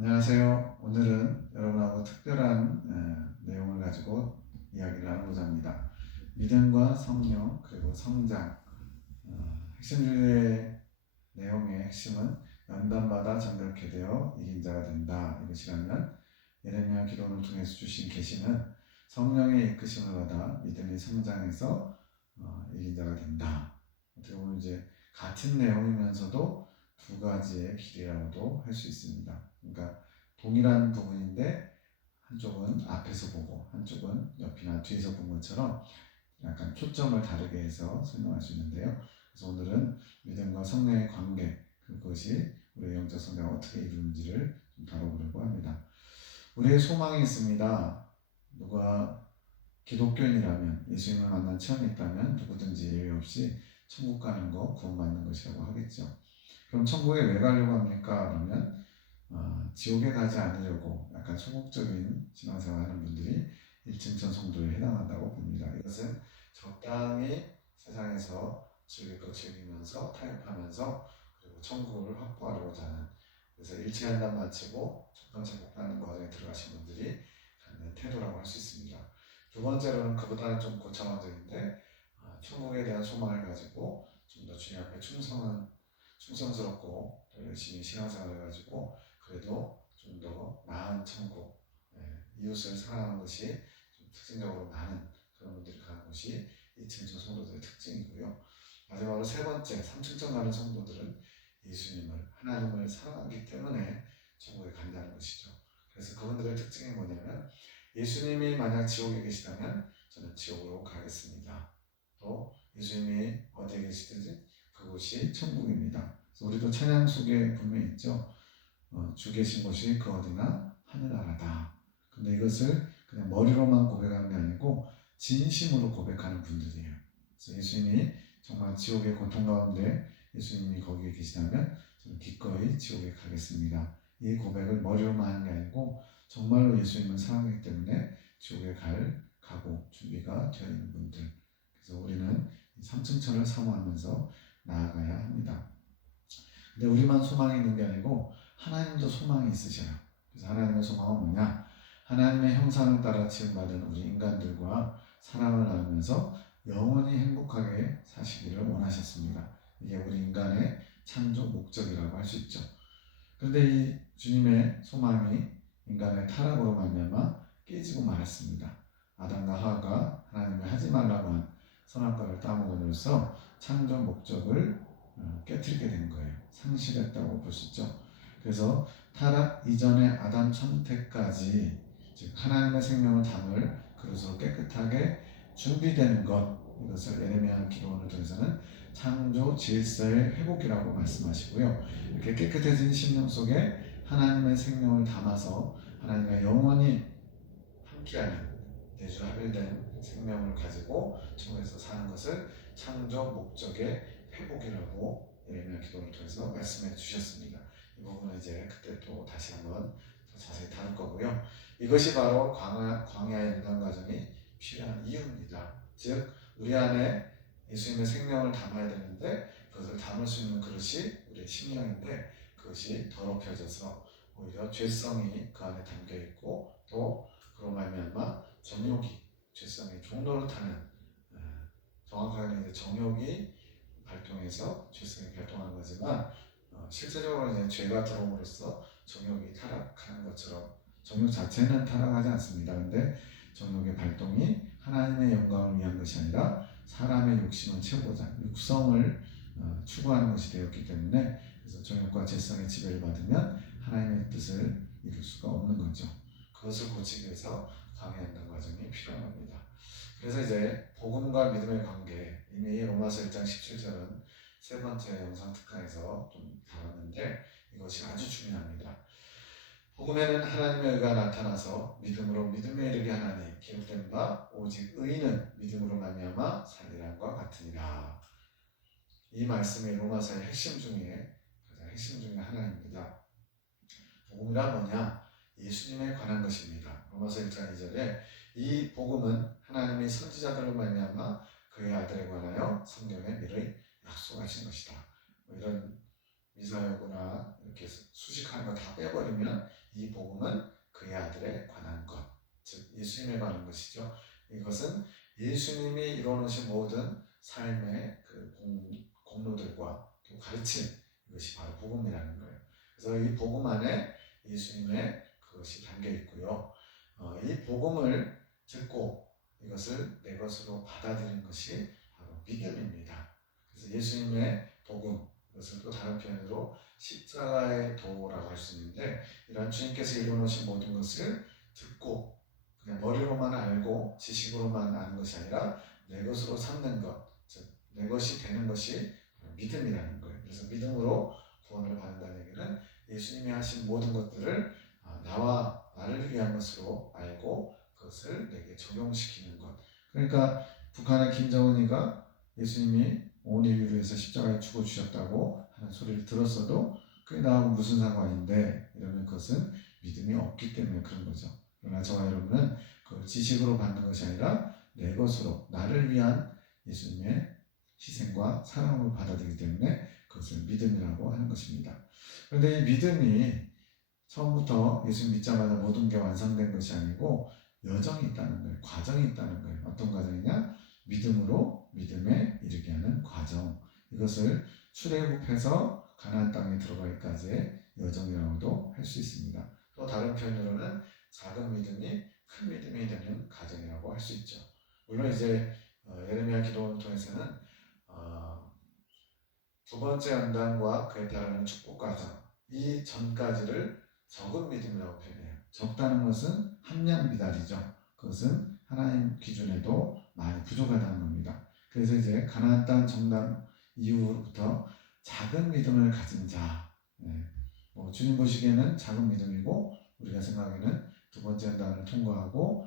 안녕하세요. 오늘은 여러분하고 특별한 내용을 가지고 이야기를 나누고자 합니다. 믿음과 성령 그리고 성장. 핵심주의의 내용의 핵심은 연단마다 정결케 되어 이긴 자가 된다. 이것이라면 예레미야 기도를 통해서 주신 계시는 성령의 이끄심을 받아 믿음이 성장해서 이긴 자가 된다. 어떻게 보면 이제 같은 내용이면서도 두 가지의 길이라고도 할 수 있습니다. 그러니까 동일한 부분인데 한쪽은 앞에서 보고 한쪽은 옆이나 뒤에서 본 것처럼 약간 초점을 다르게 해서 설명할 수 있는데요. 그래서 오늘은 믿음과 성령의 관계, 그것이 우리의 영적 성장을 어떻게 이루는지를 좀 다뤄보려고 합니다. 우리의 소망이 있습니다. 누가 기독교인이라면, 예수님을 만난 체험이 있다면 누구든지 예외 없이 천국 가는 거 구원받는 것이라고 하겠죠. 그럼 천국에 왜 가려고 합니까? 그러면 지옥에 가지 않으려고 약간 소극적인 신앙생활 하는 분들이 일층천 성도에 해당한다고 봅니다. 이것은 적당히 세상에서 즐길 것 즐기면서 타협하면서 그리고 천국을 확보하려고자 하는, 그래서 일체한단 마치고 첫 번째 복받는 과정에 들어가신 분들이 갖는 태도라고 할 수 있습니다. 두 번째로는 그보다는 좀 고차원적인데 천국에 대한 소망을 가지고 좀 더 주님 앞에 충성스럽고 또 열심히 신앙생활을 가지고 그래도 좀 더 나은 천국, 이웃을 사랑하는 것이 좀 특징적으로 많은 그런 분들이 가는 것이 이 층천 성도들의 특징이고요. 마지막으로 세 번째, 3층천 가는 성도들은 예수님을, 하나님을 사랑하기 때문에 천국에 간다는 것이죠. 그래서 그분들의 특징이 뭐냐면 예수님이 만약 지옥에 계시다면 저는 지옥으로 가겠습니다. 또 예수님이 어디에 계시든지 그곳이 천국입니다. 그래서 우리도 찬양 속에 분명히 있죠. 주 계신 곳이 그 어디나 하늘나라다. 근데 이것을 그냥 머리로만 고백하는 게 아니고 진심으로 고백하는 분들이에요. 그래서 예수님이 정말 지옥의 고통 가운데 예수님이 거기에 계시다면 저는 기꺼이 지옥에 가겠습니다. 이 고백을 머리로만 하는 게 아니고 정말로 예수님을 사랑하기 때문에 지옥에 가고 준비가 되어 있는 분들. 그래서 우리는 삼층천을 사모하면서 나아가야 합니다. 근데 우리만 소망이 있는 게 아니고 하나님도 소망이 있으셔요. 그래서 하나님의 소망은 뭐냐? 하나님의 형상을 따라 지음받은 우리 인간들과 사랑을 나누면서 영원히 행복하게 사시기를 원하셨습니다. 이게 우리 인간의 창조 목적이라고 할 수 있죠. 그런데 이 주님의 소망이 인간의 타락으로 말미암아 깨지고 말았습니다. 아담과 하와가 하나님이 하지 말라고 한 선악과를 따먹음으로써 창조 목적을 깨뜨리게 된 거예요. 상실했다고 볼 수 있죠. 그래서 타락 이전의 아담 천태까지 즉 하나님의 생명을 담을 그릇으로 깨끗하게 준비되는 것, 이것을 예레미야 기도원을 통해서는 창조 질서의 회복이라고 말씀하시고요. 이렇게 깨끗해진 심령 속에 하나님의 생명을 담아서 하나님과 영원히 함께하는 내주합일된 생명을 가지고 천국에서 사는 것을 창조 목적의 회복이라고 예레미야 기도를 통해서 말씀해 주셨습니다. 이 부분은 이제 그때 또 다시 한번 더 자세히 다룰 거고요. 이것이 바로 광야의 연단 과정이 필요한 이유입니다. 즉 우리 안에 예수님의 생명을 담아야 되는데 그것을 담을 수 있는 그릇이 우리의 심령인데 그것이 더럽혀져서 오히려 죄성이 그 안에 담겨 있고 또 그로 말미암아 정욕이 죄성의 종로를 타는, 정확하게는 이제 정욕이 발동해서 죄성이 발동하는 거지만 실제적으로 이제 죄가 들어옴으로써 정욕이 타락하는 것처럼 정욕 자체는 타락하지 않습니다. 그런데 정욕의 발동이 하나님의 영광을 위한 것이 아니라 사람의 욕심을 채우고자 육성을 추구하는 것이 되었기 때문에 그래서 정욕과 죄성의 지배를 받으면 하나님의 뜻을 이룰 수가 없는 거죠. 그것을 고치기 위해서 강해한다는 과정이 필요한 겁니다. 그래서 이제 복음과 믿음의 관계, 이미 로마서 1장 17절은 세 번째 영상 특강에서 좀 다뤘는데 이것이 아주 중요합니다. 복음에는 하나님의 의가 나타나서 믿음으로 믿음에 이르게 하나니 기록된 바 오직 의인은 믿음으로 말미암아 살리라는 것 같으니라. 이 말씀이 로마서의 핵심 중에 가장 핵심 중에 하나입니다. 복음이란 뭐냐? 예수님에 관한 것입니다. 로마서 1장 2절에 이 복음은 하나님이 선지자들로 말미암아 그의 아들에 관하여 성경에 미리 약속하신 것이다. 뭐 이런 미사여구나 이렇게 수식하는 거 다 빼버리면 이 복음은 그의 아들에 관한 것, 즉 예수님에 관한 것이죠. 이것은 예수님이 이뤄놓으신 모든 삶의 그 공로들과 가르침, 이것이 바로 복음이라는 거예요. 그래서 이 복음 안에 예수님의 그것이 담겨 있고요. 이 복음을 듣고 이것을 내 것으로 받아들이는 것이 바로 믿음입니다. 그래서 예수님의 복음, 이것을 또 다른 표현으로 십자가의 도라고 할 수 있는데, 이러한 주님께서 이루어놓으신 모든 것을 듣고 그냥 머리로만 알고 지식으로만 아는 것이 아니라 내 것으로 삼는 것, 즉 내 것이 되는 것이 믿음이라는 거예요. 그래서 믿음으로 구원을 받는다는 얘기는 예수님이 하신 모든 것들을 나를 위한 것으로 알고 그것을 내게 적용시키는 것. 그러니까 북한의 김정은이가 예수님이 온 인류를 위해서 십자가에 죽어주셨다고 하는 소리를 들었어도 그게 나하고 무슨 상관인데, 이러면 그것은 믿음이 없기 때문에 그런 거죠. 그러나 저와 여러분은 그걸 지식으로 받는 것이 아니라 내 것으로, 나를 위한 예수님의 희생과 사랑으로 받아들이기 때문에 그것을 믿음이라고 하는 것입니다. 그런데 이 믿음이 처음부터 예수 믿자마자 모든 게 완성된 것이 아니고 여정이 있다는 거예요. 과정이 있다는 거예요. 어떤 과정이냐? 믿음으로 믿음에 이르게 하는 과정. 이것을 출애굽해서 가나안 땅에 들어가기까지의 여정이라고도 할 수 있습니다. 또 다른 표현으로는 작은 믿음이 큰 믿음이 되는 과정이라고 할 수 있죠. 물론 이제 예레미야 기도원을 통해서는 두 번째 연단과 그에 따르는 축복 과정, 이 전까지를 적은 믿음이라고 표현해요. 적다는 것은 함량 미달이죠. 그것은 하나님 기준에도 많이 부족하다는 겁니다. 그래서 이제 가나안 땅 정탐 이후부터 작은 믿음을 가진 자, 주님 보시기에는 작은 믿음이고 우리가 생각하기에는 두 번째 연단을 통과하고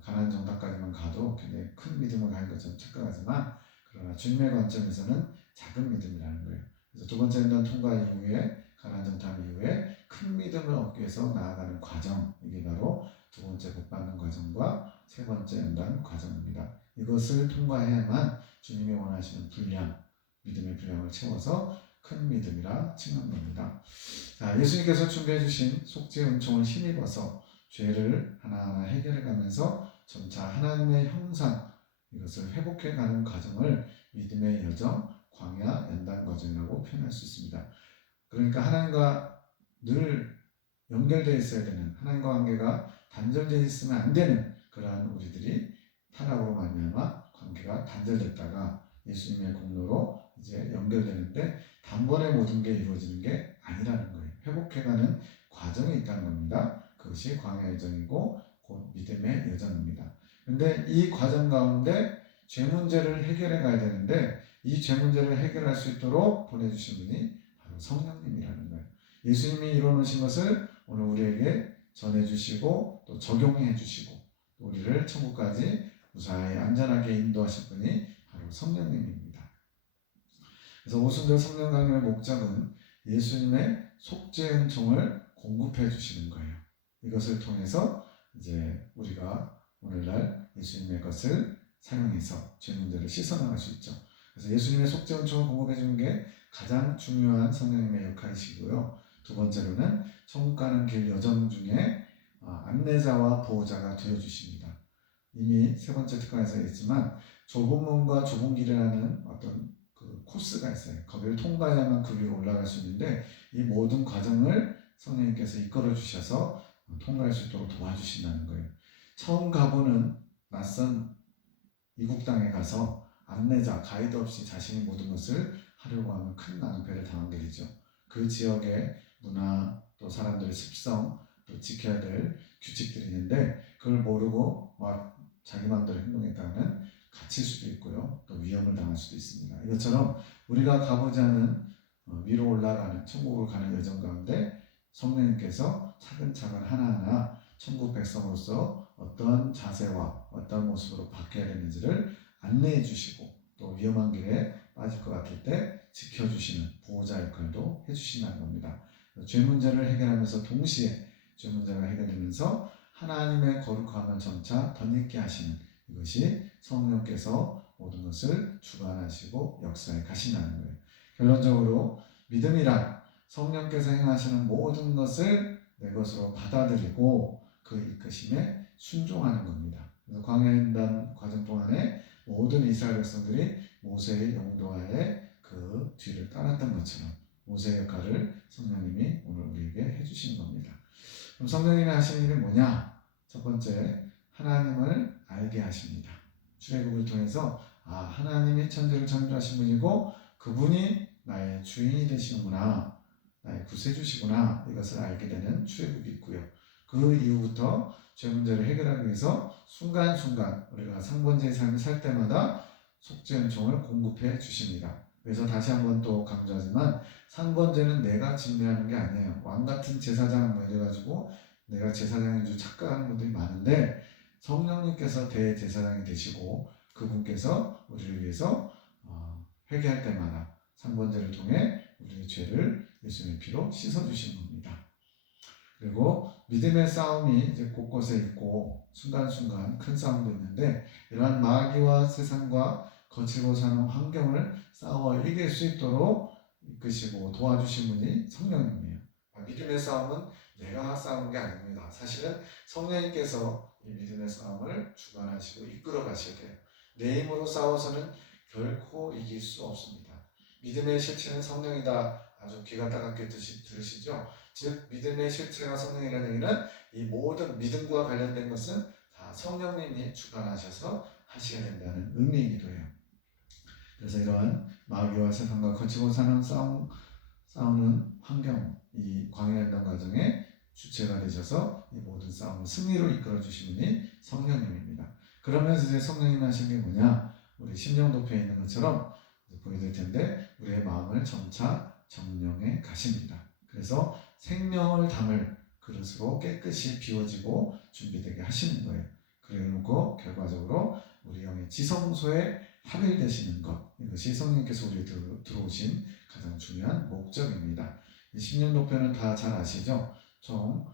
가나안 정탐까지만 가도 굉장히 큰 믿음을 가진 것처럼 착각하지만, 그러나 주님의 관점에서는 작은 믿음이라는 거예요. 그래서 두 번째 연단 통과 이후에, 가나안 정탐 이후에 큰 믿음을 얻기 위해서 나아가는 과정, 이게 바로 두 번째 복 받는 과정과 세 번째 연단 과정입니다. 이것을 통과해야만 주님이 원하시는 분량, 믿음의 분량을 채워서 큰 믿음이라 칭하는 겁니다. 자, 예수님께서 준비해 주신 속죄 은총을 힘입어서 죄를 하나하나 해결해 가면서 점차 하나님의 형상, 이것을 회복해 가는 과정을 믿음의 여정, 광야 연단 과정이라고 표현할 수 있습니다. 그러니까 하나님과 늘 연결되어 있어야 되는, 하나님과 관계가 단절되어 있으면 안 되는 그러한 우리들이 타락으로 말미암아 관계가 단절됐다가 예수님의 공로로 이제 연결되는데 단번에 모든 게 이루어지는 게 아니라는 거예요. 회복해가는 과정이 있다는 겁니다. 그것이 광야 여정이고 곧 믿음의 여정입니다. 그런데 이 과정 가운데 죄 문제를 해결해 가야 되는데, 이 죄 문제를 해결할 수 있도록 보내주신 분이 바로 성령님이라는 거예요. 예수님이 이뤄놓으신 것을 오늘 우리에게 전해주시고 또 적용해 주시고 우리를 천국까지 무사히 안전하게 인도하실 분이 바로 성령님입니다. 그래서 오순절 성령 강림의 목적은 예수님의 속죄 은총을 공급해 주시는 거예요. 이것을 통해서 이제 우리가 오늘날 예수님의 것을 사용해서 죄 문제를 씻어나갈 수 있죠. 그래서 예수님의 속죄 은총을 공급해 주는 게 가장 중요한 성령님의 역할이시고요. 두 번째로는 천국 가는 길 여정 중에 안내자와 보호자가 되어주십니다. 이미 세 번째 특강에서 했지만 좁은 문과 좁은 길이라는 어떤 그 코스가 있어요. 거기를 통과해야만 그 위로 올라갈 수 있는데, 이 모든 과정을 성령님께서 이끌어 주셔서 통과할 수 있도록 도와주신다는 거예요. 처음 가보는 낯선 이국 땅에 가서 안내자, 가이드 없이 자신이 모든 것을 하려고 하면 큰 낭패를 당하게 되죠. 그 지역의 문화, 또 사람들의 습성, 또 지켜야 될 규칙들이 있는데 그걸 모르고 막 자기 마음대로 행동했다가는 갇힐 수도 있고요. 또 위험을 당할 수도 있습니다. 이것처럼 우리가 가보지 않은 위로 올라가는 천국을 가는 여정 가운데 성령님께서 차근차근 하나하나 천국 백성으로서 어떤 자세와 어떤 모습으로 바뀌어야 되는지를 안내해 주시고 또 위험한 길에 빠질 것 같을 때 지켜주시는 보호자 역할도 해주신다는 겁니다. 죄 문제를 해결하면서 동시에 죄 문제가 해결되면서 하나님의 거룩함을 점차 덧입게 하시는, 이것이 성령께서 모든 것을 주관하시고 역사에 가신다는 거예요. 결론적으로 믿음이란 성령께서 행하시는 모든 것을 내 것으로 받아들이고 그 이끄심에 순종하는 겁니다. 그래서 광야횡단 과정 동안에 모든 이스라엘 백성들이 모세의 용도하에 그 뒤를 따랐던 것처럼 모세의 역할을 성령님이 오늘 우리에게 해주시는 겁니다. 그럼 성령님이 하시는 일이 뭐냐? 첫 번째, 하나님을 알게 하십니다. 출애굽을 통해서 하나님이 천지를 창조하신 분이고 그분이 나의 주인이 되시는구나, 나의 구세주시구나, 이것을 알게 되는 출애굽이 있고요. 그 이후부터 죄 문제를 해결하기 위해서 순간순간 우리가 상번제의 삶을 살 때마다 속죄은총을 공급해 주십니다. 그래서 다시 한번 또 강조하지만 상번제는 내가 진행하는 게 아니에요. 왕같은 제사장 뭐 이래가지고 내가 제사장인 줄 착각하는 분들이 많은데 성령님께서 대제사장이 되시고 그분께서 우리를 위해서 회개할 때마다 상번제를 통해 우리의 죄를 예수님의 피로 씻어주신 겁니다. 그리고 믿음의 싸움이 이제 곳곳에 있고 순간순간 큰 싸움도 있는데 이러한 마귀와 세상과 거칠고 사는 환경을 싸워 이길 수 있도록 이끄시고 도와주신 분이 성령님이에요. 믿음의 싸움은 내가 싸우는 게 아닙니다. 사실은 성령님께서 이 믿음의 싸움을 주관하시고 이끌어 가셔야 돼요. 내 힘으로 싸워서는 결코 이길 수 없습니다. 믿음의 실체는 성령이다. 아주 귀가 따갑게 들으시죠? 즉 믿음의 실체가 성령이라는 얘기는 이 모든 믿음과 관련된 것은 다 성령님이 주관하셔서 하셔야 된다는 의미이기도 해요. 그래서 이러한 마귀와 세상과 거치고 사는 싸우는 환경, 이 광야횡단 과정에 주체가 되셔서 이 모든 싸움을 승리로 이끌어 주신 분이 성령님입니다. 그러면서 이제 성령님이 하신 게 뭐냐? 우리 심령도표에 있는 것처럼 보여드릴 텐데 우리의 마음을 점차 정령에 가십니다. 그래서 생명을 담을 그릇으로 깨끗이 비워지고 준비되게 하시는 거예요. 그리고 결과적으로 우리 영의 지성소에 합일되시는 것, 이것이 성령님께서 우리에 들어오신 가장 중요한 목적입니다. 이 심령도표는 다 잘 아시죠? 총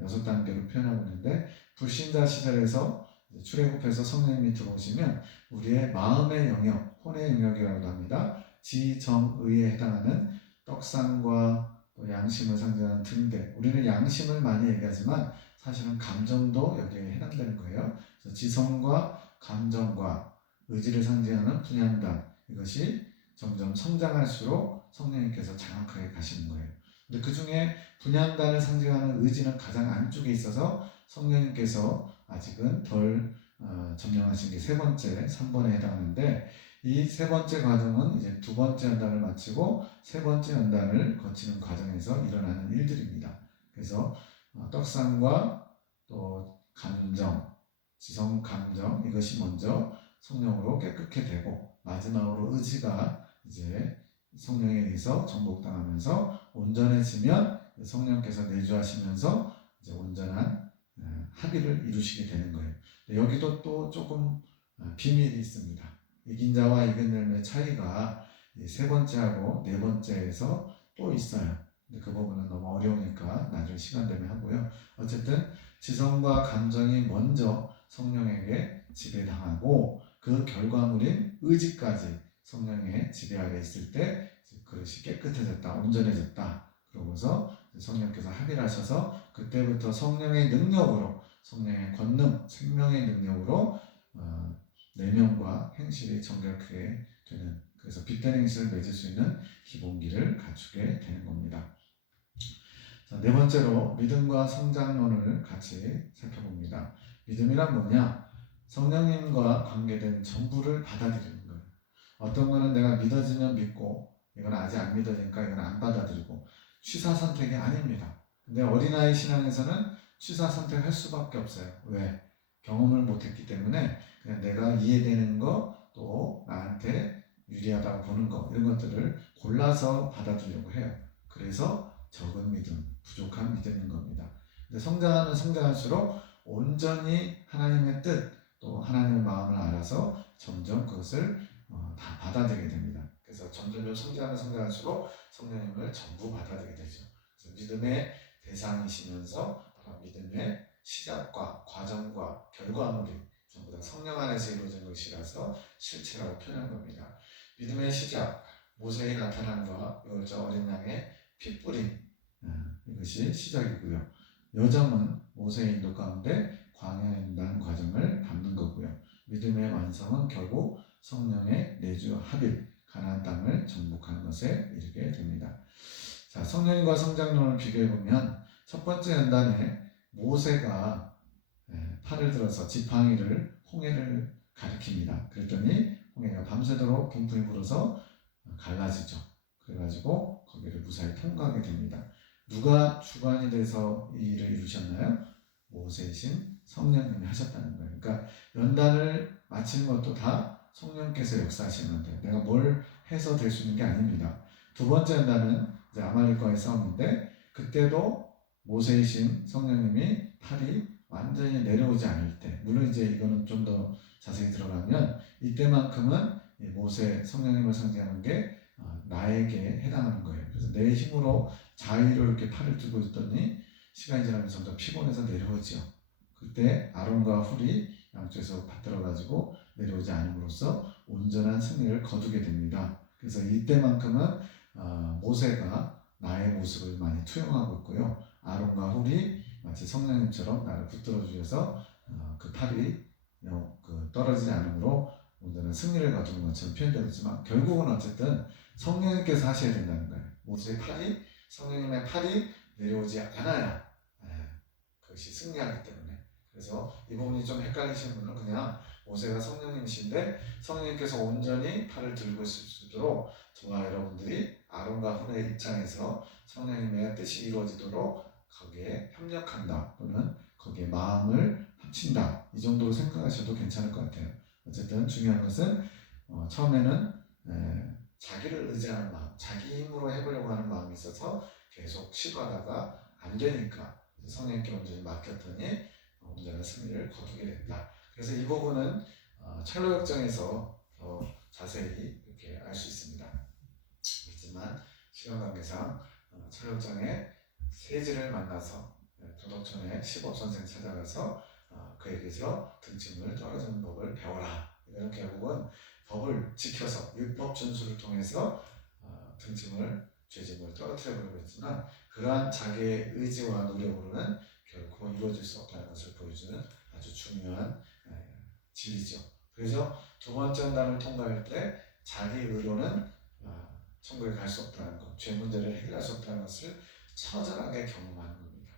6단계로 표현하고 있는데 불신자 시절에서 출애굽해서 성령님이 들어오시면 우리의 마음의 영역, 혼의 영역이라고 합니다. 지정의에 해당하는 떡상과 또 양심을 상징하는 등대. 우리는 양심을 많이 얘기하지만 사실은 감정도 여기에 해당되는 거예요. 그래서 지성과 감정과 의지를 상징하는 분향단, 이것이 점점 성장할수록 성령님께서 장악하게 가시는 거예요. 근데 그 중에 분향단을 상징하는 의지는 가장 안쪽에 있어서 성령님께서 아직은 덜 점령하신 게 세 번째, 3번에 해당하는데 이 세 번째 과정은 이제 두 번째 연단을 마치고 세 번째 연단을 거치는 과정에서 일어나는 일들입니다. 그래서 떡상과 또 감정, 지성 감정, 이것이 먼저 성령으로 깨끗게 되고 마지막으로 의지가 이제 성령에 의해서 정복당하면서 온전해지면 성령께서 내주하시면서 이제 온전한 합의를 이루시게 되는 거예요. 여기도 또 조금 비밀이 있습니다. 이긴 자와 이긴 열매의 차이가 세 번째하고 네 번째에서 또 있어요. 근데 그 부분은 너무 어려우니까 나중에 시간 되면 하고요. 어쨌든 지성과 감정이 먼저 성령에게 지배당하고 그 결과물인 의지까지 성령의 지배 아래 있을 때 그릇이 깨끗해졌다, 온전해졌다. 그러고서 성령께서 합의를 하셔서 그때부터 성령의 능력으로, 성령의 권능, 생명의 능력으로 내면과 행실이 정결하게 되는, 그래서 빛된 행실을 맺을 수 있는 기본기를 갖추게 되는 겁니다. 자, 네 번째로 믿음과 성장론을 같이 살펴봅니다. 믿음이란 뭐냐? 성령님과 관계된 전부를 받아들이는 거예요. 어떤 거는 내가 믿어지면 믿고 이건 아직 안 믿어지니까 이건 안 받아들이고 취사 선택이 아닙니다. 근데 어린아이 신앙에서는 취사 선택할 수밖에 없어요. 왜? 경험을 못했기 때문에 그냥 내가 이해되는 거, 또 나한테 유리하다고 보는 거, 이런 것들을 골라서 받아들이려고 해요. 그래서 적은 믿음, 부족한 믿음인 겁니다. 근데 성장하면 성장할수록 온전히 하나님의 뜻, 또 하나님의 마음을 알아서 점점 그것을 다 받아들이게 됩니다. 그래서 점점 성장하면 성장할수록 성령님을 전부 받아들이게 되죠. 그래서 믿음의 대상이시면서 믿음의 시작과 과정과 결과물이 전부 다 성령 안에서 이루어진 것이라서 실체라고 표현한 겁니다. 믿음의 시작, 모세의 나타남과 6월절 어린 양의 피 뿌림, 이것이 시작이고요. 여정은 모세의 인도 가운데 광야연단 과정을 밟는 거고요. 믿음의 완성은 결국 성령의 내주 합일, 가나안 땅을 정복하는 것에 이르게 됩니다. 자, 성령과 성장론을 비교해 보면 첫 번째 연단에 모세가 팔을 들어서 지팡이를 홍해를 가리킵니다. 그랬더니 홍해가 밤새도록 분풍이 불어서 갈라지죠. 그래가지고 거기를 무사히 통과하게 됩니다. 누가 주관이 돼서 이 일을 이루셨나요? 모세이신 성령님이 하셨다는 거예요. 그러니까 연단을 마치는 것도 다 성령께서 역사하시는 건데 내가 뭘 해서 될 수 있는 게 아닙니다. 두 번째 연단은 이제 아말렉과의 싸움인데 그때도 모세이신 성령님이 팔이 완전히 내려오지 않을 때, 물론 이제 이거는 좀 더 자세히 들어가면 이때만큼은 모세 성령님을 상징하는 게 나에게 해당하는 거예요. 그래서 내 힘으로 자유롭게 팔을 들고 있더니 시간이 지나면서 점점 피곤해서 내려오죠. 그때 아론과 훌이 양쪽에서 받들어가지고 내려오지 않음으로써 온전한 승리를 거두게 됩니다. 그래서 이때만큼은 모세가 나의 모습을 많이 투영하고 있고요. 아론과 훌이 마치 성령님처럼 나를 붙들어 주셔서 그 팔이 떨어지지 않으므로 온전한 승리를 거두는 것처럼 표현되었지만 결국은 어쨌든 성령님께서 하셔야 된다는 거예요. 모세의 팔이 성령님의 팔이 내려오지 않아야 그것이 승리하기 때문에. 그래서 이 부분이 좀 헷갈리시는 분은 그냥 모세가 성령님이신데 성령님께서 온전히 팔을 들고 있을 수 있도록 저와 여러분들이 아론과 훌의 입장에서 성령님의 뜻이 이루어지도록 거기에 협력한다 또는 거기에 마음을 합친다 이 정도로 생각하셔도 괜찮을 것 같아요. 어쨌든 중요한 것은 처음에는 자기를 의지하는 마음, 자기 힘으로 해보려고 하는 마음이 있어서 계속 시도하다가 안 되니까 성령님께 온전히 맡겼더니 온전한 승리를 거두게 됐다. 그래서 이 부분은 철로역정에서 더 자세히 이렇게 알 수 있습니다. 그렇지만 시간 관계상 철로역정에 세지를 만나서 도덕촌에 시법선생 찾아가서 그에게서 등짐을 떨어지는 법을 배워라. 이거는 결국은 법을 지켜서 율법 준수를 통해서 등짐을 죄짐을 떨어뜨려 보려고 했지만 그러한 자기의 의지와 노력으로는 결코 이루어질 수 없다는 것을 보여주는 아주 중요한 진리죠. 그래서 두 번째 연단을 통과할 때 자기 의로는 천국에 갈 수 없다는 것, 죄 문제를 해결할 수 없다는 것을 처절하게 경험하는 겁니다.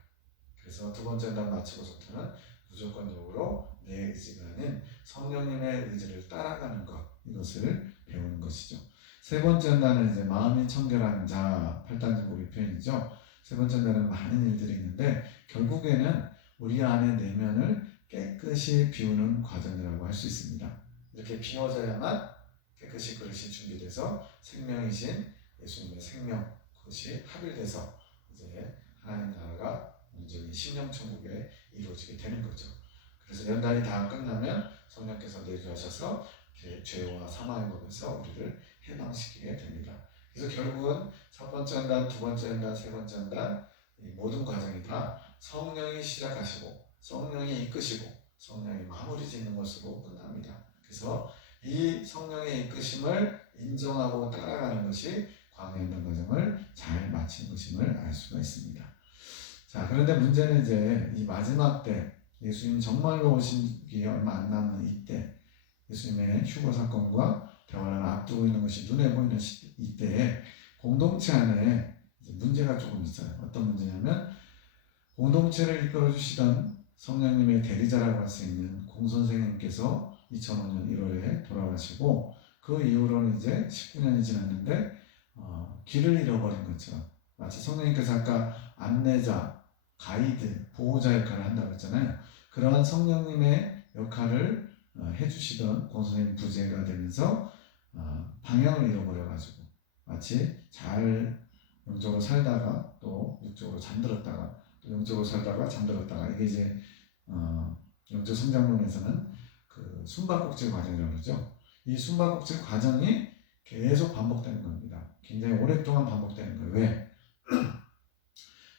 그래서 두 번째 연단 마치고서부터는 무조건적으로 내 의지가 아닌 성령님의 의지를 따라가는 것, 이것을 배우는 것이죠. 세 번째 연단은 이제 마음이 청결한 자, 8단지고리 표현이죠. 세 번째 연단은 많은 일들이 있는데 결국에는 우리 안의 내면을 깨끗이 비우는 과정이라고 할 수 있습니다. 이렇게 비워져야만 깨끗이 그릇이 준비돼서 생명이신 예수님의 생명, 그것이 합일돼서 이제 하나님 나라가 온전히 심령천국에 이루어지게 되는 거죠. 그래서 연단이 다 끝나면 성령께서 내주하셔서 죄와 사망의 법에서 우리를 해방시키게 됩니다. 그래서 결국은 첫 번째 연단, 두 번째 연단, 세 번째 연단 이 모든 과정이 다 성령이 시작하시고 성령이 이끄시고 성령이 마무리 짓는 것으로 끝납니다. 그래서 이 성령의 이끄심을 인정하고 따라가는 것이 광야연단 과정을 잘 마친 것임을 알 수가 있습니다. 자, 그런데 문제는 이제 이 마지막 때 예수님 정말로 오시기 얼마 안 남은 이때 예수님의 휴거 사건과 대화를 앞두고 있는 것이 눈에 보이는 이때에 공동체 안에 문제가 조금 있어요. 어떤 문제냐면 공동체를 이끌어 주시던 성령님의 대리자라고 할 수 있는 공선생님께서 2005년 1월에 돌아가시고 그 이후로는 이제 19년이 지났는데 길을 잃어버린 것처럼 마치 성령님께서 아까 안내자, 가이드, 보호자 역할을 한다고 했잖아요. 그러한 성령님의 역할을 해주시던 공선생님 부재가 되면서 방향을 잃어버려가지고 마치 잘 영적으로 살다가 또 육적으로 잠들었다가 또 영적으로 살다가 잠들었다가 이게 이제 영적 성장론에서는 그 숨바꼭질 과정이라고 그러죠. 이 숨바꼭질 과정이 계속 반복되는 겁니다. 굉장히 오랫동안 반복되는 거예요. 왜?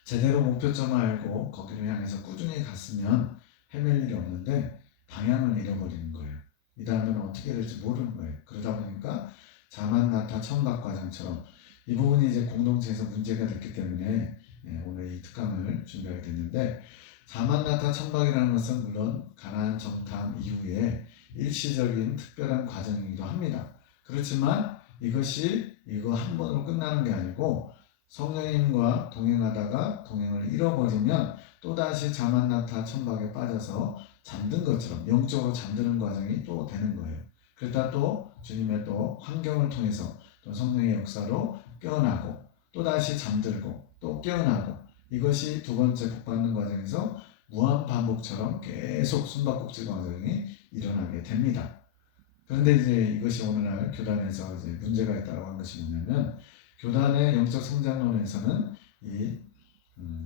제대로 목표점을 알고 거기를 향해서 꾸준히 갔으면 헤맬 일이 없는데 방향을 잃어버리는 거예요. 이 다음에는 어떻게 될지 모르는 거예요. 그러다 보니까 자만나타 천박 과정처럼 이 부분이 이제 공동체에서 문제가 됐기 때문에 오늘 이 특강을 준비하게 됐는데, 자만나타 천박이라는 것은 물론 가나안 정탐 이후에 일시적인 특별한 과정이기도 합니다. 그렇지만 이것이 이거 한 번으로 끝나는 게 아니고 성령님과 동행하다가 동행을 잃어버리면 또다시 자만나타 천박에 빠져서 잠든 것처럼 영적으로 잠드는 과정이 또 되는 거예요. 그러다 또 주님의 또 환경을 통해서 또 성령의 역사로 깨어나고 또다시 잠들고 또 깨어나고, 이것이 두 번째 복받는 과정에서 무한 반복처럼 계속 숨바꼭질 과정이 일어나게 됩니다. 그런데 이제 이것이 오늘날 교단에서 이제 문제가 있다고 한 것이 뭐냐면, 교단의 영적 성장론에서는 이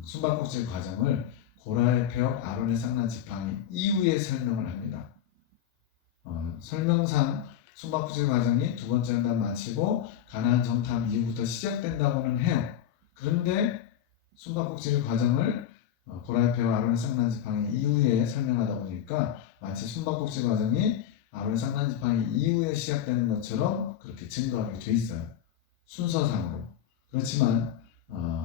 숨바꼭질 과정을 고라의 폐역, 아론의 쌍난 지팡이 이후에 설명을 합니다. 설명상 숨바꼭질 과정이 두 번째 연단 마치고 가나안 정탐 이후부터 시작된다고는 해요. 그런데 숨바꼭질 과정을 고라의 폐역, 아론의 쌍난 지팡이 이후에 설명하다 보니까 마치 숨바꼭질 과정이 아론의 쌍난 지팡이 이후에 시작되는 것처럼 그렇게 증거하게 돼 있어요, 순서상으로. 그렇지만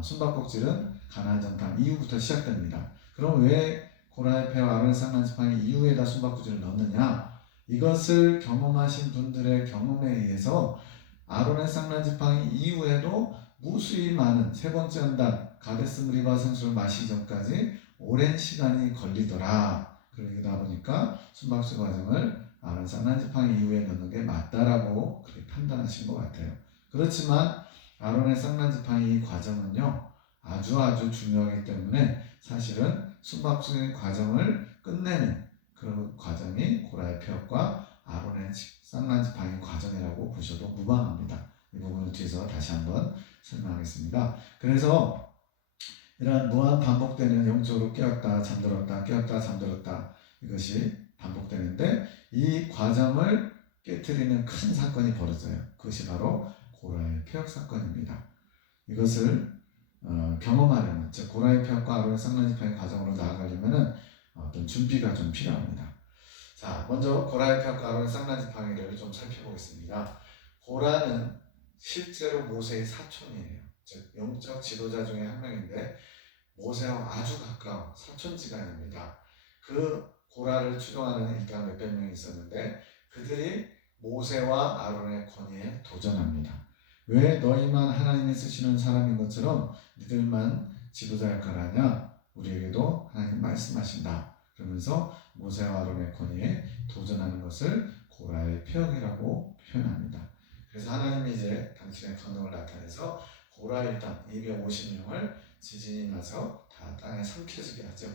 숨바꼭질은 가나안 정탐 이후부터 시작됩니다. 그럼 왜 고라의 폐와 아론의 쌍난 지팡이 이후에다 숨바꼭질을 넣느냐? 이것을 경험하신 분들의 경험에 의해서 아론의 쌍난 지팡이 이후에도 무수히 많은 세 번째 연단 가데스 무리바 생수를 마시기 전까지 오랜 시간이 걸리더라. 그러다 보니까 숨바꼭질 과정을 아론 쌍난 지팡이 이후에 넣는 게 맞다라고 그렇게 판단하신 것 같아요. 그렇지만 아론의 쌍난 지팡이 과정은요, 아주 중요하기 때문에 사실은 숨바꼭질 과정을 끝내는 그런 과정이 고라의 폐역과 아론의 쌍난 지팡이 과정이라고 보셔도 무방합니다. 이 부분을 뒤에서 다시 한번 설명하겠습니다. 그래서 이러한 무한 반복되는 영적으로 깨었다 잠들었다 깨었다 잠들었다, 이것이 반복되는데 이 과정을 깨트리는 큰 사건이 벌어져요. 그것이 바로 고라의 폐역 사건입니다. 이것을 경험하려면, 즉 고라의 폐역과 아론의 쌍난 지팡이 과정으로 나아가려면 어떤 준비가 좀 필요합니다. 자, 먼저 고라의 폐역과 아론의 쌍난 지팡이를 좀 살펴보겠습니다. 고라는 실제로 모세의 사촌이에요. 즉 영적 지도자 중에 한 명인데 모세와 아주 가까운 사촌지간입니다. 그 고라를 추종하는 일단 몇백 명이 있었는데 그들이 모세와 아론의 권위에 도전합니다. 왜 너희만 하나님이 쓰시는 사람인 것처럼 니들만 지도자 역할을 하냐? 우리에게도 하나님 말씀하신다. 그러면서 모세와 아론의 권위에 도전하는 것을 고라의 폐역이라고 표현합니다. 그래서 하나님이 이제 당신의 권능을 나타내서 고라 일당 250명을 지진이 나서 다 땅에 삼켜지게 하죠.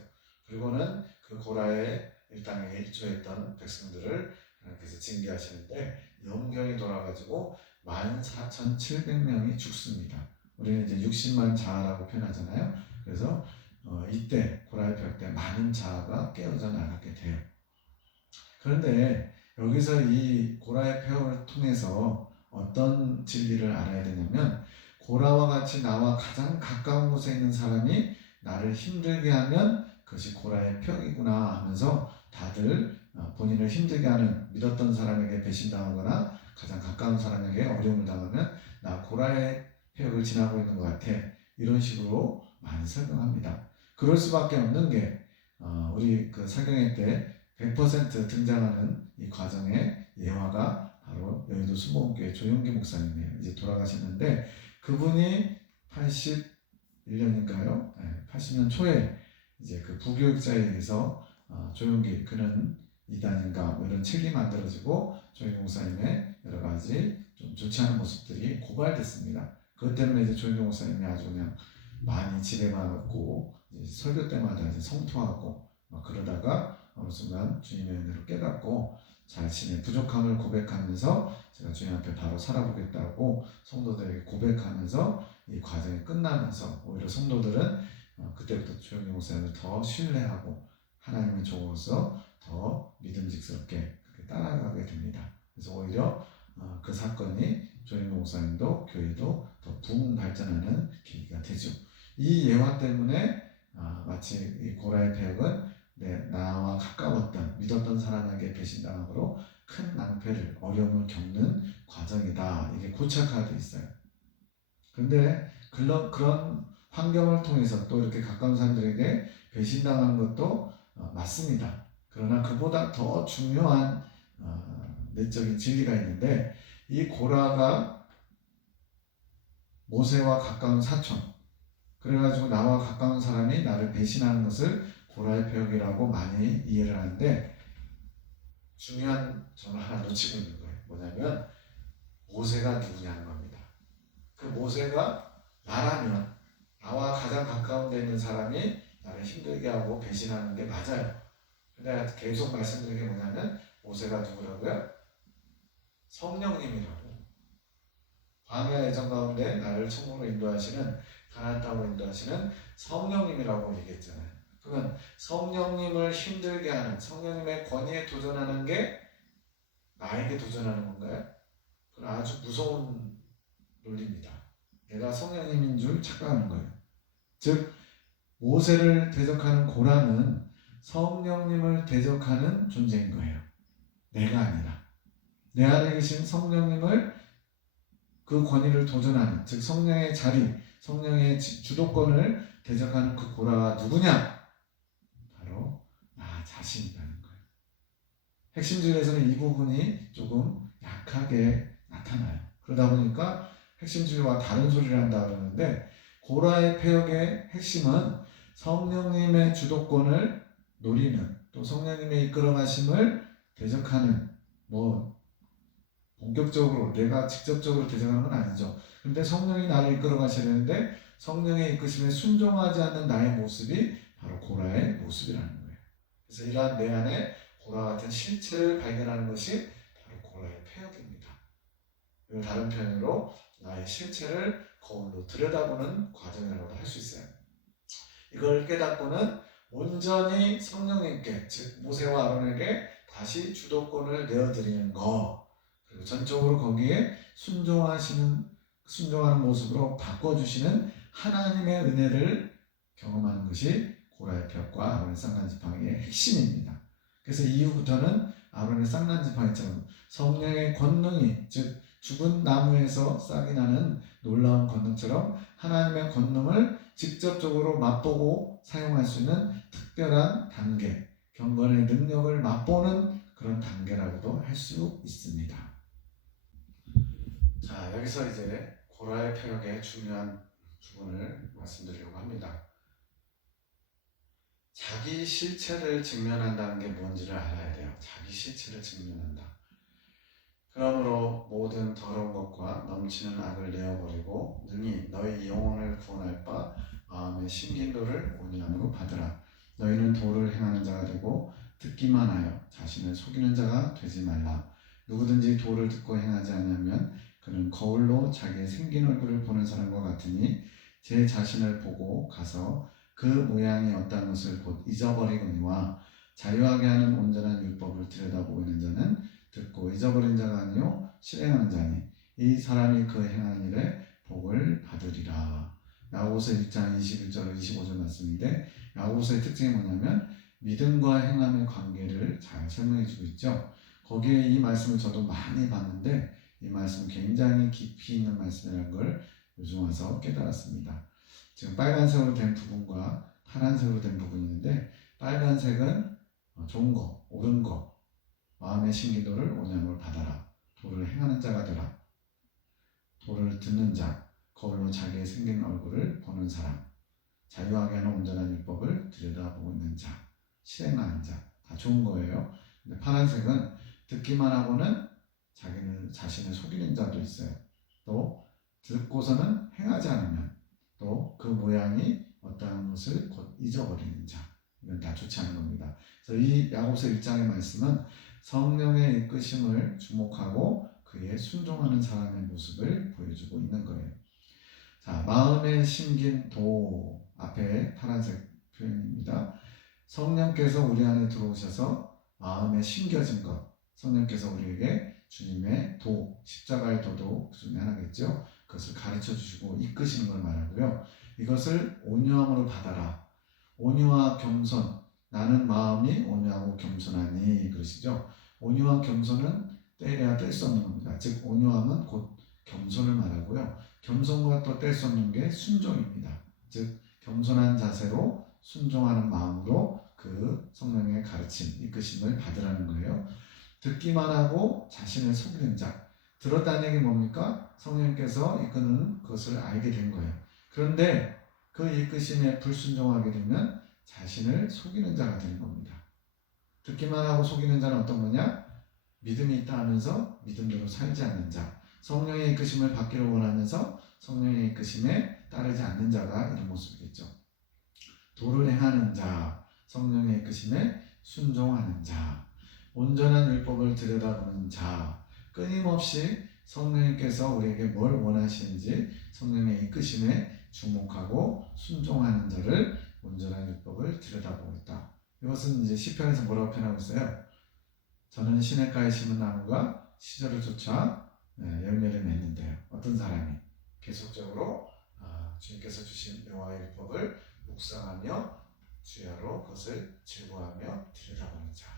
그리고는 그 고라의 일당에 일조했던 백성들을 하나님께서 징계하시는데 영경이 돌아가지고 14,700명이 죽습니다. 우리는 이제 60만 자아라고 표현하잖아요. 그래서 이때 고라의 폐역 때 많은 자아가 깨어져 나가게 돼요. 그런데 여기서 이 고라의 폐역을 통해서 어떤 진리를 알아야 되냐면, 고라와 같이 나와 가장 가까운 곳에 있는 사람이 나를 힘들게 하면 그것이 고라의 폐역이구나 하면서 다들 본인을 힘들게 하는, 믿었던 사람에게 배신당하거나 가장 가까운 사람에게 어려움을 당하면 나 고라의 폐역을 지나고 있는 것 같아, 이런 식으로 많이 설명합니다. 그럴 수밖에 없는 게 우리 그 사경회 때 100% 등장하는 이 과정의 예화가 바로 여의도 순복음교회 조용기 목사님이에요. 이제 돌아가셨는데 그분이 81년인가요? 80년 초에 이제 그 부교육자에 의해서 조용기, 그는 이단인가 뭐 이런 책이 만들어지고 조용기 목사님의 여러 가지 좀 좋지 않은 모습들이 고발됐습니다. 그것 때문에 이제 조용기 목사님이 아주 그냥 많이 지배받고 설교 때마다 이제 성토하고 막 그러다가 어느 순간 주님의 은혜로 깨닫고 자신의 부족함을 고백하면서 제가 주님 앞에 바로 살아보겠다고 성도들에게 고백하면서 이 과정이 끝나면서 오히려 성도들은 그때부터 조용기 목사님을 더 신뢰하고 하나님의 종으로서 더 믿음직스럽게 그렇게 따라가게 됩니다. 그래서 오히려 그 사건이 조용기 목사님도 교회도 더 부흥 발전하는 계기가 되죠. 이 예화 때문에 마치 이 고라의 폐역은 나와 가까웠던 믿었던 사람에게 배신당함으로 큰 낭패를, 어려움을 겪는 과정이다, 이게 고착화되어 있어요. 그런데 그런 환경을 통해서 또 이렇게 가까운 사람들에게 배신당하는 것도 맞습니다. 그러나 그보다 더 중요한 내적인 진리가 있는데, 이 고라가 모세와 가까운 사촌, 그래가지고 나와 가까운 사람이 나를 배신하는 것을 고라의 표적이라고 많이 이해를 하는데, 중요한 점을 하나 놓치고 있는 거예요. 뭐냐면 모세가 누구냐는 겁니다. 그 모세가 나라면, 나와 가장 가까운 데 있는 사람이 나를 힘들게 하고 배신하는 게 맞아요. 근데 계속 말씀드린 게 뭐냐면 모세가 누구라고요? 성령님이라고. 광야 예정 가운데 나를 천국으로 인도하시는, 가나안 땅으로 인도하시는 성령님이라고 얘기했잖아요. 그러면 성령님을 힘들게 하는, 성령님의 권위에 도전하는 게 나에게 도전하는 건가요? 그건 아주 무서운 논리입니다. 내가 성령님인 줄 착각하는 거예요. 즉 모세를 대적하는 고라는 성령님을 대적하는 존재인 거예요. 내가 아니라 내 안에 계신 성령님을, 그 권위를 도전하는, 즉 성령의 자리, 성령의 주도권을 대적하는 그 고라가 누구냐? 바로 나 자신이라는 거예요. 핵심주의에서는 이 부분이 조금 약하게 나타나요. 그러다 보니까 핵심주의와 다른 소리를 한다 그러는데, 고라의 폐역의 핵심은 성령님의 주도권을 노리는, 또 성령님의 이끌어가심을 대적하는, 본격적으로 내가 직접적으로 대적하는 건 아니죠. 근데 성령이 나를 이끌어 가셔야 되는데 성령의 이끄심에 순종하지 않는 나의 모습이 바로 고라의 모습이라는 거예요. 그래서 이러한 내 안에 고라 같은 실체를 발견하는 것이 바로 고라의 폐역입니다. 이걸 다른 표현으로 나의 실체를 거울로 들여다보는 과정이라고도 할 수 있어요. 이걸 깨닫고는 온전히 성령님께, 즉 모세와 아론에게 다시 주도권을 내어드리는 것, 그리고 전적으로 거기에 순종하는 모습으로 바꿔주시는 하나님의 은혜를 경험하는 것이 고라의 폐역과 아론의 쌍난지팡이의 핵심입니다. 그래서 이후부터는 아론의 쌍난지팡이처럼 성령의 권능이, 즉 죽은 나무에서 싹이 나는 놀라운 권능처럼 하나님의 권능을 직접적으로 맛보고 사용할 수 있는 특별한 단계, 경건의 능력을 맛보는 그런 단계라고도 할 수 있습니다. 자, 여기서 이제 고라의 폐역의 중요한 부분을 말씀드리려고 합니다. 자기 실체를 직면한다는 게 뭔지를 알아야 돼요. 자기 실체를 직면한다. 그러므로 모든 더러운 것과 넘치는 악을 내어버리고 능히 너희 영혼을 구원할 바 마음의 신긴도를 온유함으로 받으라. 너희는 도를 행하는 자가 되고 듣기만 하여 자신을 속이는 자가 되지 말라. 누구든지 도를 듣고 행하지 않으면 그는 거울로 자기의 생긴 얼굴을 보는 사람과 같으니 제 자신을 보고 가서 그 모양이 어떤 것을 곧 잊어버리거니와 자유하게 하는 온전한 율법을 들여다보고 있는 자는 듣고 잊어버린 자가 아니요 실행하는 자니 이 사람이 그 행하는 일에 복을 받으리라. 야고보서 1장 21절 25절 말씀인데, 야고보서의 특징이 뭐냐면 믿음과 행함의 관계를 잘 설명해 주고 있죠. 거기에 이 말씀을 저도 많이 봤는데 이 말씀은 굉장히 깊이 있는 말씀이라는 걸 요즘 와서 깨달았습니다. 지금 빨간색으로 된 부분과 파란색으로 된 부분이 있는데, 빨간색은 좋은 거, 옳은 거, 마음의 신기도를 온유함으로 받아라. 도를 행하는 자가 되라. 도를 듣는 자, 거울로 자기의 생긴 얼굴을 보는 사람, 자유하게 하는 온전한 율법을 들여다보고 있는 자, 실행하는 자, 다 좋은 거예요. 근데 파란색은 듣기만 하고는 자신을 속이는 자도 있어요. 또 듣고서는 행하지 않으면 또 그 모양이 어떠한 것을 곧 잊어버리는 자, 이건 다 좋지 않은 겁니다. 그래서 이 야고보서 1장의 말씀은 성령의 이끄심을 주목하고 그에 순종하는 사람의 모습을 보여주고 있는 거예요. 자, 마음에 심긴 도, 앞에 파란색 표현입니다. 성령께서 우리 안에 들어오셔서 마음에 심겨진 것, 성령께서 우리에게 주님의 도, 십자가의 도도 그 중에 하나겠죠. 그것을 가르쳐 주시고 이끄시는 걸 말하고요. 이것을 온유함으로 받아라. 온유와 겸손, 나는 마음이 온유하고 겸손하니 그러시죠. 온유와 겸손은 떼려야 뗄 수 없는 겁니다. 즉 온유함은 곧 겸손을 말하고요. 겸손과 또 뗄 수 없는 게 순종입니다. 즉 겸손한 자세로 순종하는 마음으로 그 성령의 가르침, 이끄심을 받으라는 거예요. 듣기만 하고 자신을 속이는 자. 들었다는 얘기 뭡니까? 성령께서 이끄는 것을 알게 된 거예요. 그런데 그 이끄심에 불순종하게 되면 자신을 속이는 자가 되는 겁니다. 듣기만 하고 속이는 자는 어떤 거냐? 믿음이 있다 하면서 믿음대로 살지 않는 자. 성령의 이끄심을 받기를 원하면서 성령의 이끄심에 따르지 않는 자가 이런 모습이겠죠. 도를 행하는 자, 성령의 이끄심에 순종하는 자, 온전한 율법을 들여다보는 자, 끊임없이 성령님께서 우리에게 뭘 원하시는지 성령의 이끄심에 주목하고 순종하는 자를 온전한 율법을 들여다보고 있다. 이것은 이제 시편에서 뭐라고 표현하고 있어요? 저는 시냇가에 심은 나무가 시절을 쫓아 열매를 맺는데요. 어떤 사람이 계속적으로 주님께서 주신 여호와의 율법을 묵상하며 주야로 그것을 즐거워하며 들여다보는 자.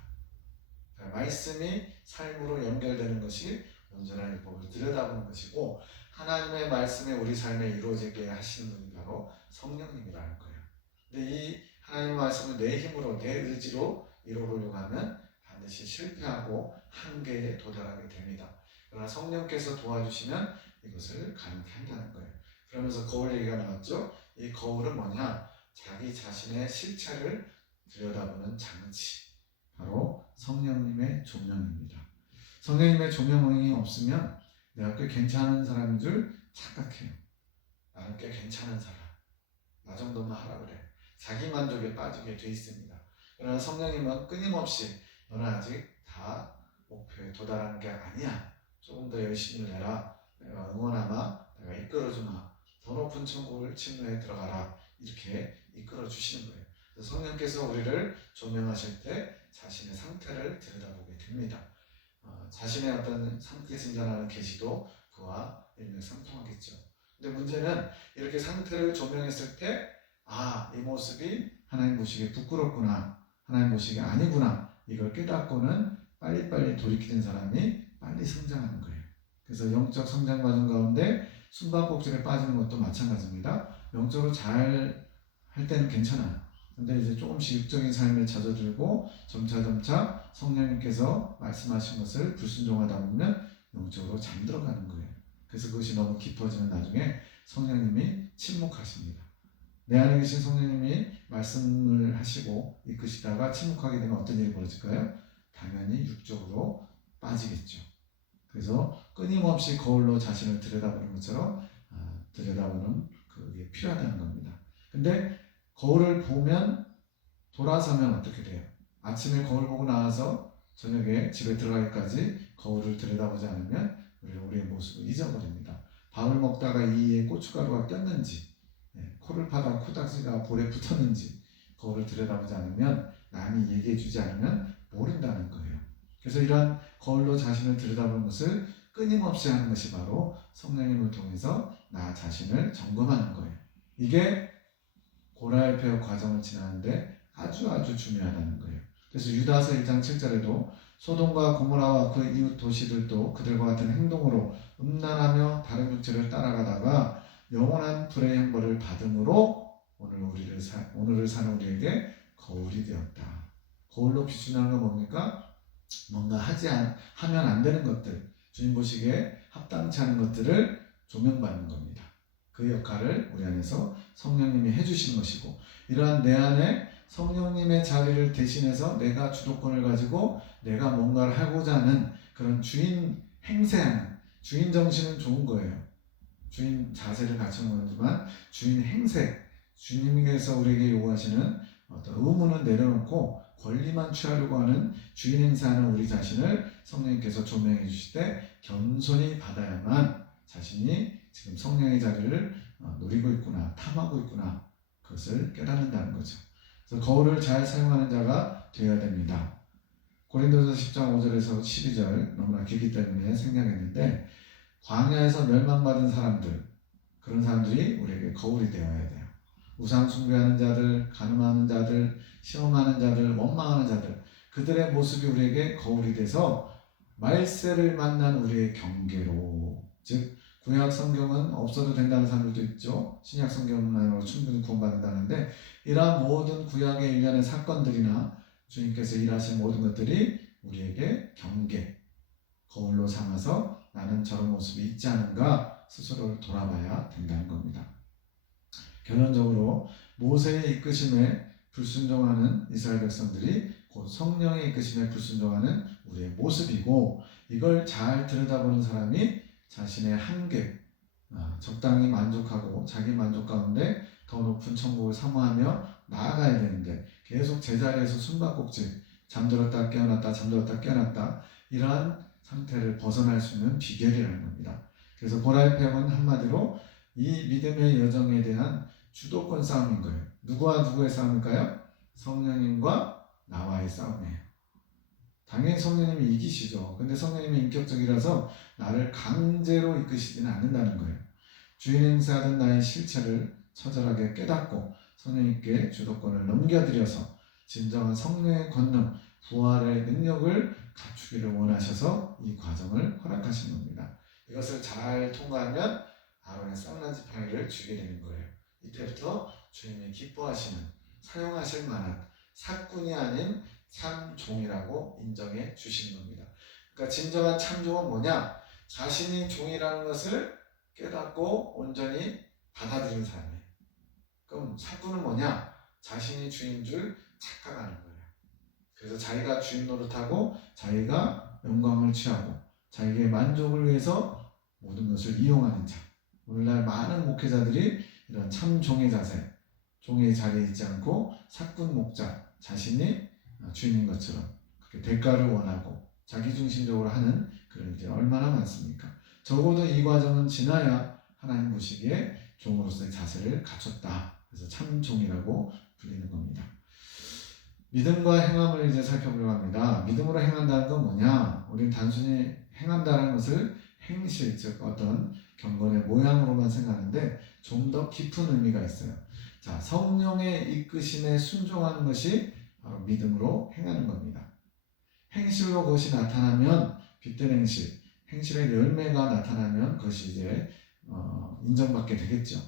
말씀이 삶으로 연결되는 것이 온전한 율법을 들여다보는 것이고, 하나님의 말씀이 우리 삶에 이루어지게 하시는 분이 바로 성령님이라는 거예요. 근데 이 하나님의 말씀을 내 힘으로, 내 의지로 이루어보려고 하면 반드시 실패하고 한계에 도달하게 됩니다. 그러나 성령께서 도와주시면 이것을 가능케 한다는 거예요. 그러면서 거울 얘기가 나왔죠. 이 거울은 뭐냐? 자기 자신의 실체를 들여다보는 장치, 바로 성령님의 조명입니다. 성령님의 조명이 없으면 내가 꽤 괜찮은 사람인 줄 착각해요. 나는 꽤 괜찮은 사람, 나 정도만 하라 그래. 자기 만족에 빠지게 돼 있습니다. 그러나 성령님은 끊임없이 너는 아직 다 목표에 도달하는 게 아니야. 조금 더 열심히 내라. 내가 응원하마. 내가 이끌어주마. 더 높은 천국을 침노에 들어가라. 이렇게 이끌어 주시는 거예요. 성령께서 우리를 조명하실 때 자신의 상태를 들여다보게 됩니다. 자신의 어떤 상태 진단하는 계시도 그와 일맥상통하겠죠. 근데 문제는 이렇게 상태를 조명했을 때, 이 모습이 하나님 보시기에 부끄럽구나, 하나님 보시기에 아니구나, 이걸 깨닫고는 빨리빨리 돌이키는 사람이 빨리 성장하는 거예요. 그래서 영적 성장 과정 가운데 숨바꼭질에 빠지는 것도 마찬가지입니다. 영적으로 잘 할 때는 괜찮아요. 근데 이제 조금씩 육적인 삶에 젖어들고 점차 성령님께서 말씀하신 것을 불순종하다 보면 영적으로 잠들어가는 거예요. 그래서 그것이 너무 깊어지면 나중에 성령님이 침묵하십니다. 내 안에 계신 성령님이 말씀을 하시고 이끄시다가 침묵하게 되면 어떤 일이 벌어질까요? 당연히 육적으로 빠지겠죠. 그래서 끊임없이 거울로 자신을 들여다보는 것처럼 들여다보는 그게 필요하다는 겁니다. 근데 거울을 보면 돌아서면 어떻게 돼요? 아침에 거울 보고 나와서 저녁에 집에 들어가기까지 거울을 들여다보지 않으면 우리의 모습을 잊어버립니다. 밥을 먹다가 이에 고춧가루가 꼈는지, 코를 파다 코딱지가 볼에 붙었는지 거울을 들여다보지 않으면, 남이 얘기해주지 않으면 모른다는 거예요. 그래서 이러한 거울로 자신을 들여다보는 것을 끊임없이 하는 것이 바로 성령님을 통해서 나 자신을 점검하는 거예요. 이게 고라의 폐허 과정을 지나는데 아주 중요하다는 거예요. 그래서 유다서 1장 7절에도 소돔과 고모라와 그 이웃 도시들도 그들과 같은 행동으로 음란하며 다른 육체를 따라가다가 영원한 불의 형벌을 받음으로 오늘을 사는 우리에게 거울이 되었다. 거울로 비춘하는 건 뭡니까? 뭔가 하면 안 되는 것들, 주님 보시기에 합당치 않은 것들을 조명받는 겁니다. 그 역할을 우리 안에서 성령님이 해주시는 것이고, 이러한 내 안에 성령님의 자리를 대신해서 내가 주도권을 가지고 내가 뭔가를 하고자 하는 그런 주인 행세하는, 주인 정신은 좋은 거예요. 주인 자세를 갖추는 거지만 주인 행세, 주님께서 우리에게 요구하시는 어떤 의무는 내려놓고 권리만 취하려고 하는 주인 행세하는 우리 자신을 성령님께서 조명해 주실 때 겸손히 받아야만 자신이 지금 성령의 자리를 노리고 있구나, 탐하고 있구나, 그것을 깨닫는다는 거죠. 그래서 거울을 잘 사용하는 자가 되어야 됩니다. 고린도서 10장 5절에서 12절 너무나 길기 때문에 생략했는데, 광야에서 멸망받은 사람들, 그런 사람들이 우리에게 거울이 되어야 돼요. 우상 숭배하는 자들, 간음하는 자들, 시험하는 자들, 원망하는 자들, 그들의 모습이 우리에게 거울이 돼서 말세를 만난 우리의 경계로, 즉 구약 성경은 없어도 된다는 사람들도 있죠. 신약 성경만으로 충분히 구원받는다는데 이러한 모든 구약의 일련의 사건들이나 주님께서 일하신 모든 것들이 우리에게 경계, 거울로 삼아서 나는 저런 모습이 있지 않은가 스스로를 돌아봐야 된다는 겁니다. 결론적으로 모세의 이끄심에 불순종하는 이스라엘 백성들이 곧 성령의 이끄심에 불순종하는 우리의 모습이고, 이걸 잘 들여다보는 사람이 자신의 한계, 적당히 만족하고 자기 만족 가운데 더 높은 천국을 사모하며 나아가야 되는데 계속 제자리에서 숨바꼭질, 잠들었다 깨어났다 잠들었다 깨어났다, 이러한 상태를 벗어날 수 있는 비결이라는 겁니다. 그래서 고랄폐형은 한마디로 이 믿음의 여정에 대한 주도권 싸움인 거예요. 누구와 누구의 싸움일까요? 성령님과 나와의 싸움이에요. 당연히 성령님이 이기시죠. 근데 성령님이 인격적이라서 나를 강제로 이끄시지는 않는다는 거예요. 주인 행사하던 나의 실체를 처절하게 깨닫고 성령님께 주도권을 넘겨드려서 진정한 성령의 권능, 부활의 능력을 갖추기를 원하셔서 이 과정을 허락하신 겁니다. 이것을 잘 통과하면 아론의 쌍난 지팡이를 주게 되는 거예요. 이때부터 주님이 기뻐하시는, 사용하실 만한 사꾼이 아닌 참종이라고 인정해 주시는 겁니다. 그러니까 진정한 참종은 뭐냐? 자신이 종이라는 것을 깨닫고 온전히 받아들이는 사람이에요. 그럼 사꾼은 뭐냐? 자신이 주인 줄 착각하는 거예요. 그래서 자기가 주인 노릇하고 자기가 영광을 취하고 자기의 만족을 위해서 모든 것을 이용하는 자. 오늘날 많은 목회자들이 이런 참종의 자세, 종의 자리에 있지 않고 사꾼 목자, 자신이 주인인 것처럼 그렇게 대가를 원하고 자기중심적으로 하는 그런 일이 얼마나 많습니까? 적어도 이 과정은 지나야 하나님 보시기에 종으로서의 자세를 갖췄다. 그래서 참종이라고 불리는 겁니다. 믿음과 행함을 이제 살펴보려고 합니다. 믿음으로 행한다는 건 뭐냐? 우리는 단순히 행한다는 것을 행실, 즉 어떤 경건의 모양으로만 생각하는데 좀 더 깊은 의미가 있어요. 자, 성령의 이끄심에 순종하는 것이 바로 믿음으로 행하는 겁니다. 행실로 그것이 나타나면 빛된 행실, 행실의 열매가 나타나면 그것이 이제 인정받게 되겠죠.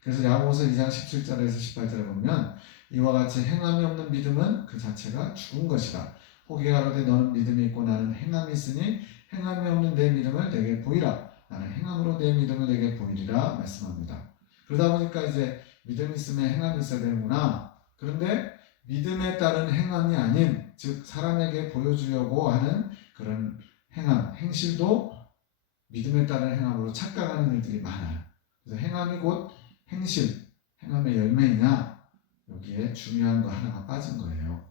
그래서 야고보서 2장 17절에서 18절에 보면 이와 같이 행함이 없는 믿음은 그 자체가 죽은 것이다. 혹이 가로되 너는 믿음이 있고 나는 행함이 있으니 행함이 없는 내 믿음을 내게 보이라. 나는 행함으로 내 믿음을 내게 보이리라 말씀합니다. 그러다 보니까 이제 믿음이 있으면 행함이 있어야 되는구나. 그런데 믿음에 따른 행함이 아닌, 즉 사람에게 보여주려고 하는 그런 행함, 행실도 믿음에 따른 행함으로 착각하는 일들이 많아요. 그래서 행함이 곧 행실, 행함의 열매이냐, 여기에 중요한 거 하나가 빠진 거예요.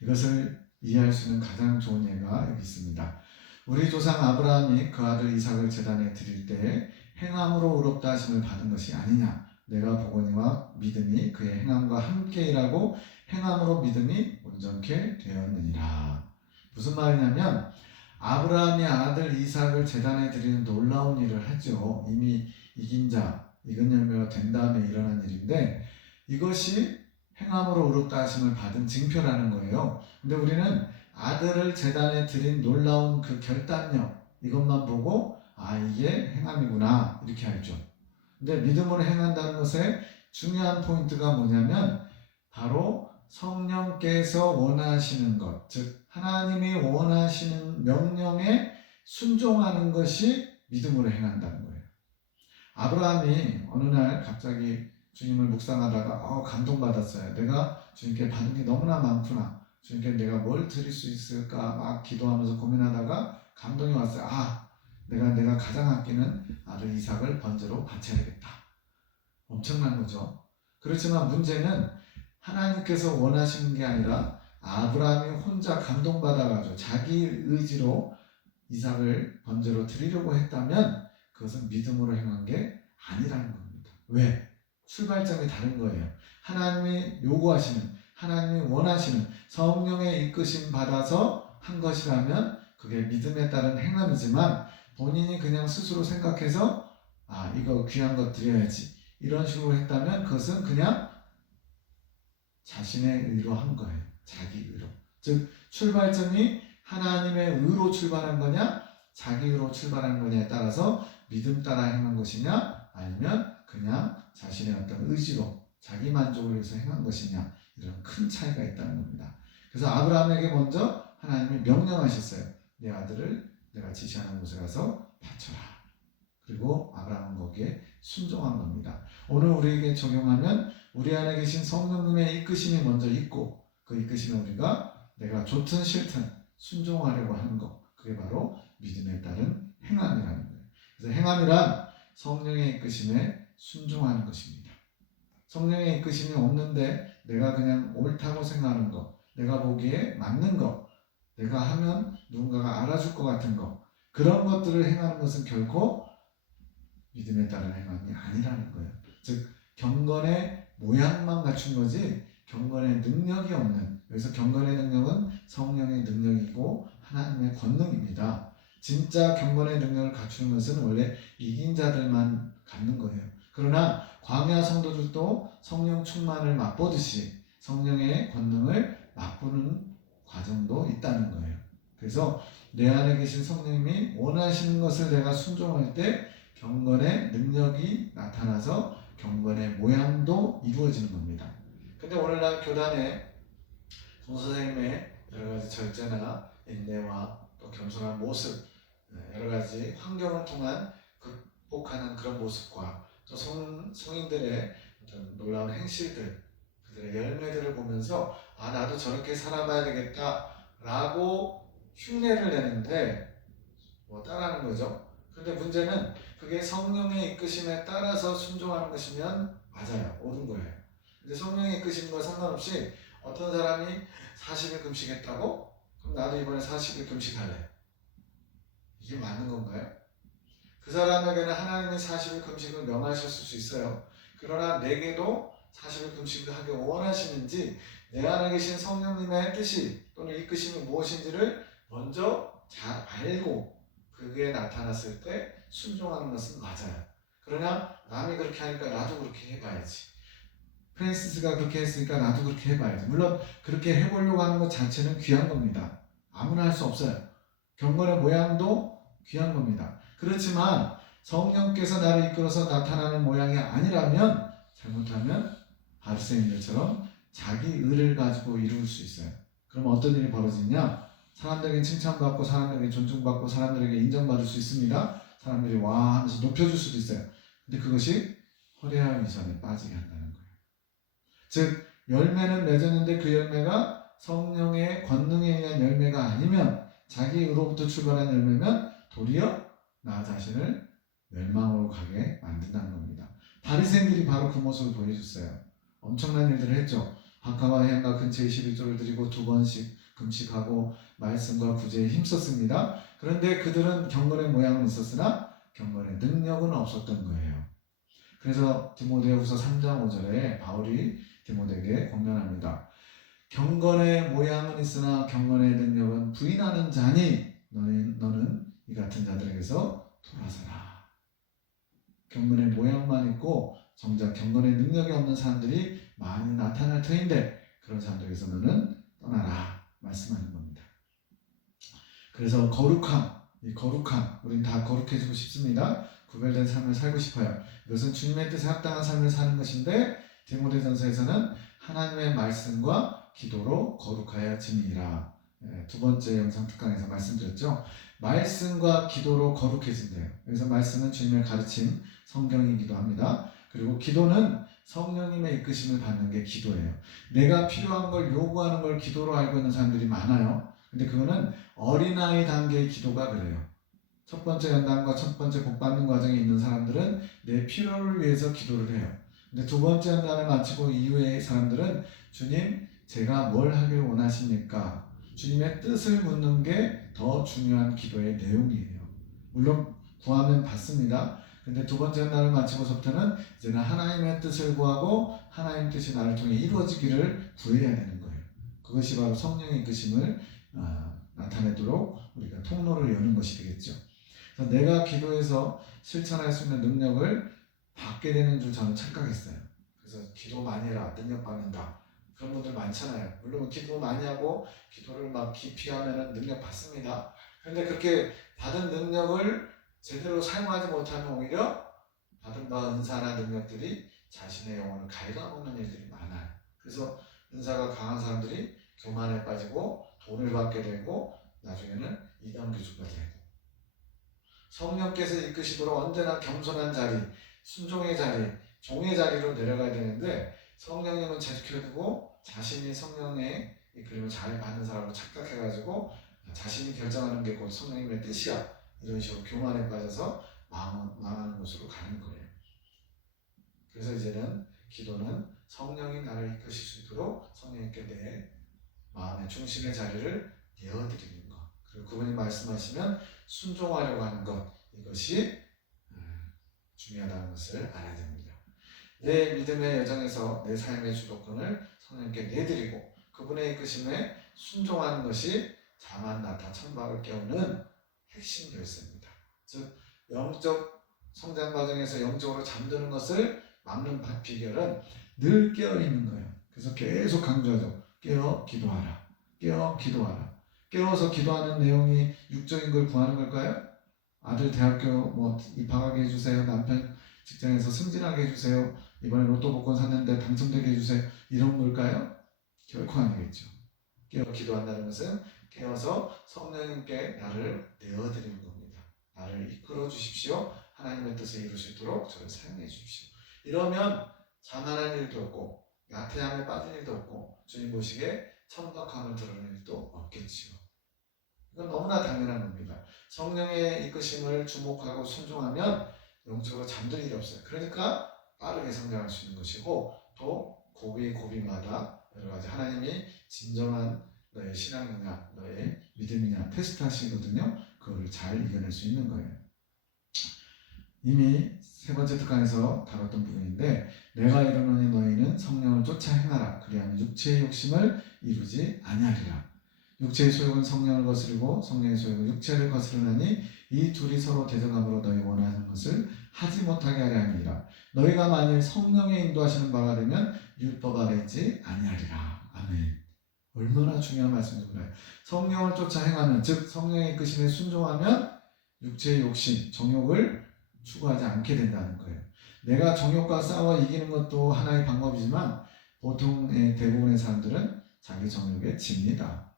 이것을 이해할 수 있는 가장 좋은 예가 여기 있습니다. 우리 조상 아브라함이 그 아들 이삭을 제단에 드릴 때에 행함으로 의롭다 하심을 받은 것이 아니냐. 내가 보거니와 믿음이 그의 행함과 함께 일하고 행함으로 믿음이 온전케 되었느니라. 무슨 말이냐면 아브라함이 아들 이삭을 제단에 드리는 놀라운 일을 하죠. 이미 이긴 자, 익은 열매가 된 다음에 일어난 일인데 이것이 행함으로 의롭다 하심을 받은 징표라는 거예요. 근데 우리는 아들을 제단에 드린 놀라운 그 결단력, 이것만 보고 이게 행함이구나 이렇게 알죠. 근데 믿음으로 행한다는 것의 중요한 포인트가 뭐냐면 바로 성령께서 원하시는 것, 즉 하나님이 원하시는 명령에 순종하는 것이 믿음으로 행한다는 거예요. 아브라함이 어느 날 갑자기 주님을 묵상하다가 감동받았어요. 내가 주님께 받은 게 너무나 많구나. 주님께 내가 뭘 드릴 수 있을까 막 기도하면서 고민하다가 감동이 왔어요. 내가 가장 아끼는 아들 이삭을 번제로 바쳐야겠다. 엄청난 거죠. 그렇지만 문제는 하나님께서 원하시는 게 아니라 아브라함이 혼자 감동받아가지고 자기 의지로 이삭을 번제로 드리려고 했다면 그것은 믿음으로 행한 게 아니라는 겁니다. 왜? 출발점이 다른 거예요. 하나님이 요구하시는, 하나님이 원하시는 성령의 이끄심 받아서 한 것이라면 그게 믿음에 따른 행함이지만 본인이 그냥 스스로 생각해서 이거 귀한 것 드려야지 이런 식으로 했다면 그것은 그냥 자신의 의로 한 거예요. 자기 의로. 즉 출발점이 하나님의 의로 출발한 거냐, 자기로 출발하는 거냐에 따라서 믿음 따라 행한 것이냐 아니면 그냥 자신의 어떤 의지로 자기 만족을 위해서 행한 것이냐 이런 큰 차이가 있다는 겁니다. 그래서 아브라함에게 먼저 하나님이 명령하셨어요. 내 아들을 내가 지시하는 곳에 가서 바쳐라. 그리고 아브라함은 거기에 순종한 겁니다. 오늘 우리에게 적용하면 우리 안에 계신 성령님의 이끄심이 먼저 있고 그 이끄심에 우리가 내가 좋든 싫든 순종하려고 하는 것, 그게 바로 믿음에 따른 행함이라는 거예요. 그래서 행함이란 성령의 이끄심에 순종하는 것입니다. 성령의 이끄심이 없는데 내가 그냥 옳다고 생각하는 것, 내가 보기에 맞는 것, 내가 하면 누군가가 알아줄 것 같은 것, 그런 것들을 행하는 것은 결코 믿음에 따른 행함이 아니라는 거예요. 즉 경건의 모양만 갖춘 거지 경건의 능력이 없는, 여기서 경건의 능력은 성령의 능력이고 하나님의 권능입니다. 진짜 경건의 능력을 갖추는 것은 원래 이긴 자들만 갖는 거예요. 그러나 광야 성도들도 성령 충만을 맛보듯이 성령의 권능을 맛보는 과정도 있다는 거예요. 그래서 내 안에 계신 성령님이 원하시는 것을 내가 순종할 때 경건의 능력이 나타나서 경건의 모양도 이루어지는 겁니다. 근데 오늘날 교단에 성선생님의 여러 가지 절제나 인내와 또 겸손한 모습, 여러 가지 환경을 통한 극복하는 그런 모습과 또 성인들의 어떤 놀라운 행실들, 그들의 열매들을 보면서 아 나도 저렇게 살아봐야 되겠다라고 흉내를 내는데 뭐 따라하는 거죠. 근데 문제는 그게 성령의 이끄심에 따라서 순종하는 것이면 맞아요. 옳은 거예요. 근데 성령의 이끄심과 상관없이 어떤 사람이 40일 금식했다고? 그럼 나도 이번에 40일 금식할래. 이게 맞는 건가요? 그 사람에게는 하나님이 40일 금식을 명하셨을 수 있어요. 그러나 내게도 40일 금식을 하기 원하시는지 내 안에 계신 성령님의 뜻이 또는 이끄심이 무엇인지를 먼저 잘 알고 그게 나타났을 때 순종하는 것은 맞아요. 그러나 남이 그렇게 하니까 나도 그렇게 해봐야지. 프랜시스가 그렇게 했으니까 나도 그렇게 해봐야지. 물론 그렇게 해보려고 하는 것 자체는 귀한 겁니다. 아무나 할 수 없어요. 경건의 모양도 귀한 겁니다. 그렇지만 성령께서 나를 이끌어서 나타나는 모양이 아니라면 잘못하면 바리새인들처럼 자기 의를 가지고 이룰 수 있어요. 그럼 어떤 일이 벌어지냐? 사람들에게 칭찬받고 사람들에게 존중받고 사람들에게 인정받을 수 있습니다. 사람들이 와 하면서 높여줄 수도 있어요. 근데 그것이 허례한 위선에 빠지게 한다는 거예요. 즉 열매는 맺었는데 그 열매가 성령의 권능에 의한 열매가 아니면 자기 의로부터 출발한 열매면 도리어 나 자신을 멸망으로 가게 만든다는 겁니다. 바리새인들이 바로 그 모습을 보여줬어요. 엄청난 일들을 했죠. 박하와 해안가 근처에 21조를 드리고 2번씩 금식하고 말씀과 구제에 힘썼습니다. 그런데 그들은 경건의 모양은 있었으나 경건의 능력은 없었던 거예요. 그래서 디모데후서 3장 5절에 바울이 디모데에게 권면합니다. 경건의 모양은 있으나 경건의 능력은 부인하는 자니 너는 이 같은 자들에게서 돌아서라. 경건의 모양만 있고 정작 경건의 능력이 없는 사람들이 많이 나타날 터인데 그런 사람들에게서 너는 떠나라 말씀하는 겁니다. 그래서 이 거룩함, 우린 다 거룩해지고 싶습니다. 구별된 삶을 살고 싶어요. 이것은 주님의 뜻에 합당한 삶을 사는 것인데 디모데전서에서는 하나님의 말씀과 기도로 거룩하여지니라. 두 번째 영상 특강에서 말씀드렸죠. 말씀과 기도로 거룩해진대요. 그래서 말씀은 주님의 가르침, 성경이기도 합니다. 그리고 기도는 성령님의 이끄심을 받는 게 기도예요. 내가 필요한 걸 요구하는 걸 기도로 알고 있는 사람들이 많아요. 근데 그거는 어린아이 단계의 기도가 그래요. 첫 번째 연단과 첫 번째 복받는 과정에 있는 사람들은 내 필요를 위해서 기도를 해요. 근데 두 번째 연단을 마치고 이후의 사람들은 주님, 제가 뭘 하길 원하십니까? 주님의 뜻을 묻는 게 더 중요한 기도의 내용이에요. 물론 구하면 받습니다. 근데 두 번째 연단을 마치고서부터는 이제는 하나님의 뜻을 구하고 하나님 뜻이 나를 통해 이루어지기를 구해야 되는 거예요. 그것이 바로 성령의 이끄심을 나타내도록 우리가 통로를 여는 것이 되겠죠. 그래서 내가 기도해서 실천할 수 있는 능력을 받게 되는 줄 저는 착각했어요. 그래서 기도 많이 해라, 능력 받는다. 그런 분들 많잖아요. 물론 기도 많이 하고 기도를 막 깊이 하면 능력 받습니다. 그런데 그렇게 받은 능력을 제대로 사용하지 못하면 오히려 받은 바 은사나 능력들이 자신의 영혼을 갉아먹는 일들이 많아요. 그래서 은사가 강한 사람들이 교만에 빠지고 돈을 받게 되고 나중에는 이단교주가 되고, 성령께서 이끄시도록 언제나 겸손한 자리, 순종의 자리, 종의 자리로 내려가야 되는데 성령님은 제지켜두고 자신이 성령의 이끌림을 잘 받는 사람으로 착각해가지고 자신이 결정하는 게 곧 성령님의 뜻이야, 이런 식으로 교만에 빠져서 망하는 곳으로 가는 거예요. 그래서 이제는 기도는 성령이 나를 이끄실 수 있도록 성령님께 내 마음의 중심의 자리를 내어드리는 것, 그리고 그분이 말씀하시면 순종하려고 하는 것, 이것이 중요하다는 것을 알아야 됩니다. 내 믿음의 여정에서 내 삶의 주도권을 성령님께 내드리고 그분의 이끄심에 순종하는 것이 자만나타 천박을 깨우는 핵심 열쇠입니다. 즉 영적 성장 과정에서 영적으로 잠드는 것을 막는 비결은 늘 깨어있는 거예요. 그래서 계속 강조하죠. 깨어 기도하라. 깨어 기도하라. 깨어서 기도하는 내용이 육적인 걸 구하는 걸까요? 아들 대학교 뭐 입학하게 해주세요. 남편 직장에서 승진하게 해주세요. 이번에 로또 복권 샀는데 당첨되게 해주세요. 이런 걸까요? 결코 아니겠죠. 깨어 기도한다는 것은 깨어서 성령님께 나를 내어드리는 겁니다. 나를 이끌어 주십시오. 하나님의 뜻을 이룰 수 있도록 저를 사용해 주십시오. 이러면 자만한 일도 없고 나태함에 빠진 일도 없고 주님 보시기에 천박함을 드러낼 일도 없겠지요. 이건 너무나 당연한 겁니다. 성령의 이끄심을 주목하고 순종하면 영적으로 잠들 일이 없어요. 그러니까 빠르게 성장할 수 있는 것이고, 또 고비마다 여러 가지 하나님이 진정한 너의 신앙이냐 너의 믿음이냐 테스트 하시거든요. 그거를 잘 이겨낼 수 있는 거예요. 이미 세 번째 특강에서 다뤘던 부분인데, 내가 이르노니 너희는 성령을 쫓아 행하라. 그리하면 육체의 욕심을 이루지 아니하리라. 육체의 소욕은 성령을 거스르고 성령의 소욕은 육체를 거스르나니 이 둘이 서로 대적함으로 너희 원하는 것을 하지 못하게 하려 함이니라. 너희가 만일 성령의 인도하시는 바가 되면 율법 아래 있지 아니하리라. 아멘. 얼마나 중요한 말씀인가요? 성령을 쫓아 행하면, 즉 성령의 이끄심에 순종하면 육체의 욕심, 정욕을 추구하지 않게 된다는 거예요. 내가 정욕과 싸워 이기는 것도 하나의 방법이지만 보통의 대부분의 사람들은 자기 정욕에 집니다.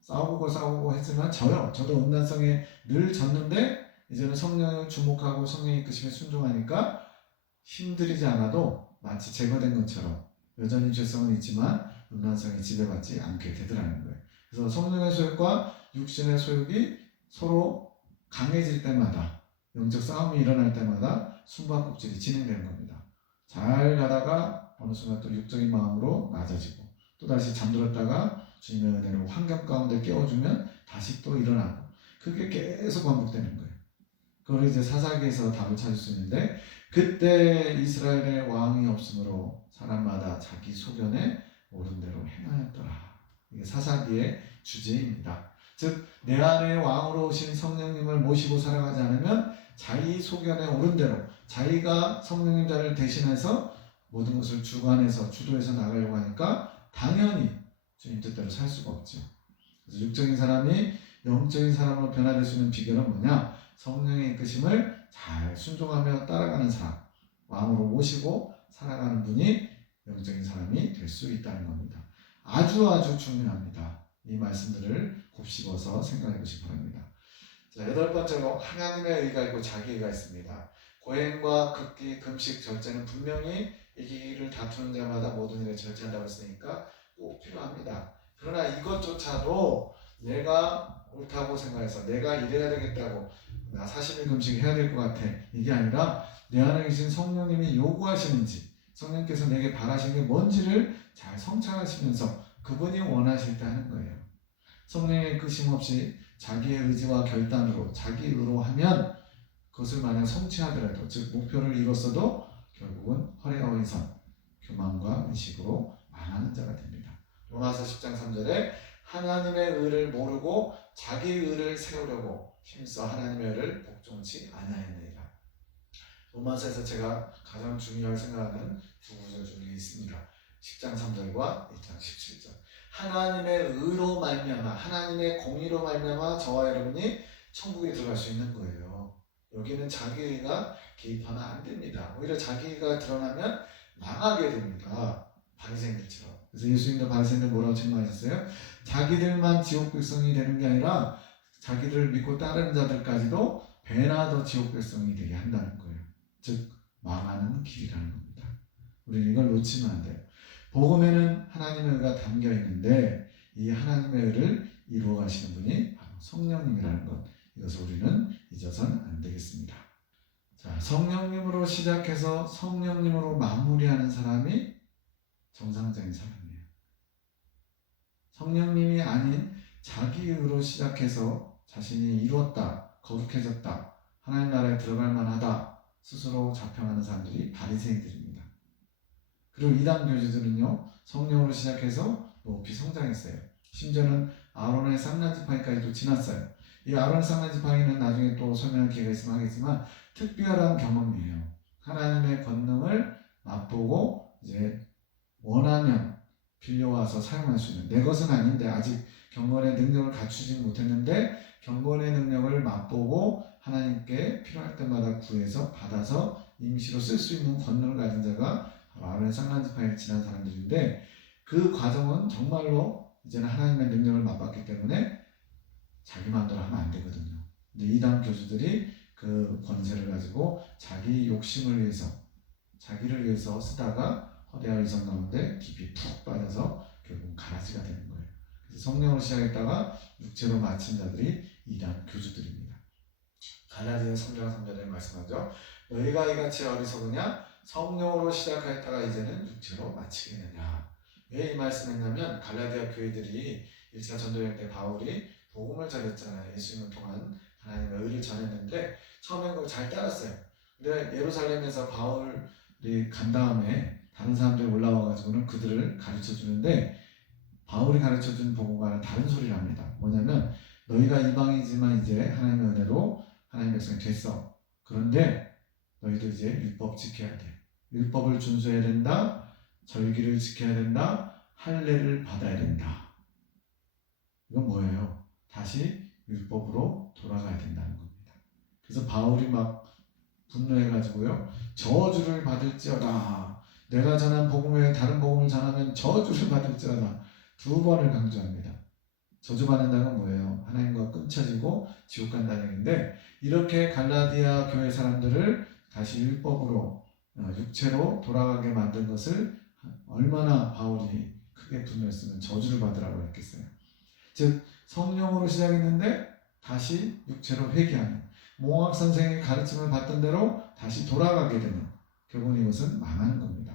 싸우고 했지만 져요. 저도 음란성에 늘 졌는데 이제는 성령을 주목하고 성령의 이끄심에 순종하니까 힘들이지 않아도 마치 제거된 것처럼 여전히 죄성은 있지만 음란성에 지배받지 않게 되더라는 거예요. 그래서 성령의 소욕과 육신의 소욕이 서로 강해질 때마다, 영적 싸움이 일어날 때마다 숨바꼭질이 진행되는 겁니다. 잘 가다가 어느 순간 또 육적인 마음으로 낮아지고, 또다시 잠들었다가 주님의 은혜로 환경 가운데 깨워주면 다시 또 일어나고, 그게 계속 반복되는 거예요. 그걸 이제 사사기에서 답을 찾을 수 있는데, 그때 이스라엘의 왕이 없으므로 사람마다 자기 소견에 옳은 대로 행하였더라. 이게 사사기의 주제입니다. 즉 내 안에 왕으로 오신 성령님을 모시고 살아가지 않으면 자기 소견에 옳은 대로 자기가 성령님 자를 대신해서 모든 것을 주관해서 주도해서 나가려고 하니까 당연히 주님 뜻대로 살 수가 없죠. 그래서 육적인 사람이 영적인 사람으로 변화될 수 있는 비결은 뭐냐? 성령의 이끄심을 잘 순종하며 따라가는 사람, 왕으로 모시고 살아가는 분이 영적인 사람이 될 수 있다는 겁니다. 아주 중요합니다. 이 말씀들을 곱씹어서 생각해 보시기 바랍니다. 자, 8번째로 하나님의 의가 있고 자기 의가 있습니다. 고행과 극기, 금식, 절제는 분명히 이 길을 다투는 자마다 모든 일에 절제한다고 했으니까 꼭 필요합니다. 그러나 이것조차도 내가 옳다고 생각해서 내가 이래야 되겠다고 나 40일 금식 해야 될 것 같아, 이게 아니라 내 안에 계신 성령님이 요구하시는지, 성령께서 내게 바라시는 게 뭔지를 잘 성찰하시면서 그분이 원하실 때 하는 거예요. 성령의 이끄심 없이 자기의 의지와 결단으로 자기 의로 하면 그것을 만약 성취하더라도, 즉 목표를 이뤘어도 결국은 허례와 훼손, 교만과 의식으로 망하는 자가 됩니다. 로마서 10장 3절에 하나님의 의를 모르고 자기 의를 세우려고 힘써 하나님의 의를 복종치 아니하였느니라. 로마서에서 제가 가장 중요하게 생각하는 두 구절 중에 있습니다. 10장 3절과 1장 17절. 하나님의 의로 말미암아, 하나님의 공의로 말미암아 저와 여러분이 천국에 들어갈 수 있는 거예요. 여기는 자기가 개입하면 안 됩니다. 오히려 자기가 드러나면 망하게 됩니다. 바리새인들처럼. 그래서 예수님도 바리새인들 뭐라고 책망하셨어요? 자기들만 지옥 백성이 되는 게 아니라 자기들을 믿고 따르는 자들까지도 배나 더 지옥 백성이 되게 한다는 거예요. 즉 망하는 길이라는 겁니다. 우리는 이걸 놓치면 안 돼요. 복음에는 하나님의 의가 담겨 있는데 이 하나님의 의를 이루어 가시는 분이 바로 성령님이라는 것, 이것을 우리는 잊어서는 안 되겠습니다. 자, 성령님으로 시작해서 성령님으로 마무리하는 사람이 정상적인 사람이에요. 성령님이 아닌 자기 의로 시작해서 자신이 이루었다, 거룩해졌다, 하나님 나라에 들어갈 만하다 스스로 자평하는 사람들이 바리새인들입니다. 그리고 이단 교주들은요, 성령으로 시작해서 높이 성장했어요. 심지어는 아론의 쌍난지팡이까지도 지났어요. 이 아론의 쌍난지팡이는 나중에 또 설명할 기회가 있으면 하겠지만 특별한 경험이에요. 하나님의 권능을 맛보고 이제 원하면 빌려와서 사용할 수 있는, 내 것은 아닌데 아직 경건의 능력을 갖추지 못했는데 경건의 능력을 맛보고 하나님께 필요할 때마다 구해서 받아서 임시로 쓸 수 있는 권능을 가진 자가 아론의 쌍난지팡이를 지난 사람들인데, 그 과정은 정말로 이제는 하나님의 능력을 맛봤기 때문에 자기 마음대로 하면 안 되거든요. 근데 이단 교주들이 그 권세를 가지고 자기 욕심을 위해서, 자기를 위해서 쓰다가 허대와 위선 가운데 깊이 푹 빠져서 결국 가라지가 되는 거예요. 그래서 성령으로 시작했다가 육체로 마친 자들이 이단 교주들입니다. 갈라디아 3장 3절에 말씀하죠. 너희가 이같이 어리석으냐? 성령으로 시작했다가 이제는 육체로 마치겠느냐. 왜 이 말씀했냐면 갈라디아 교회들이 1차 전도여행 때 바울이 복음을 전했잖아요. 예수님을 통한 하나님의 의를 전했는데 처음엔 그걸 잘 따랐어요. 근데 예루살렘에서 바울이 간 다음에 다른 사람들이 올라와가지고는 그들을 가르쳐 주는데, 바울이 가르쳐 준 복음과는 다른 소리를 합니다. 뭐냐면 너희가 이방이지만 이제 하나님의 은혜로 하나님의 백성이 됐어. 그런데 너희도 이제 율법 지켜야 돼. 율법을 준수해야 된다. 절기를 지켜야 된다. 할례를 받아야 된다. 이건 뭐예요? 다시 율법으로 돌아가야 된다는 겁니다. 그래서 바울이 막 분노해가지고요, 저주를 받을지어다. 내가 전한 복음 외에 다른 복음을 전하면 저주를 받을지어다. 2번을 강조합니다. 저주받는다는 건 뭐예요? 하나님과 끊쳐지고 지옥 간다는 얘기인데, 이렇게 갈라디아 교회 사람들을 다시 율법으로 육체로 돌아가게 만든 것을 얼마나 바울이 크게 분노했으면 저주를 받으라고 했겠어요. 즉 성령으로 시작했는데 다시 육체로 회개하는, 몽학 선생의 가르침을 받던 대로 다시 돌아가게 되는, 결국은 이것은 망하는 겁니다.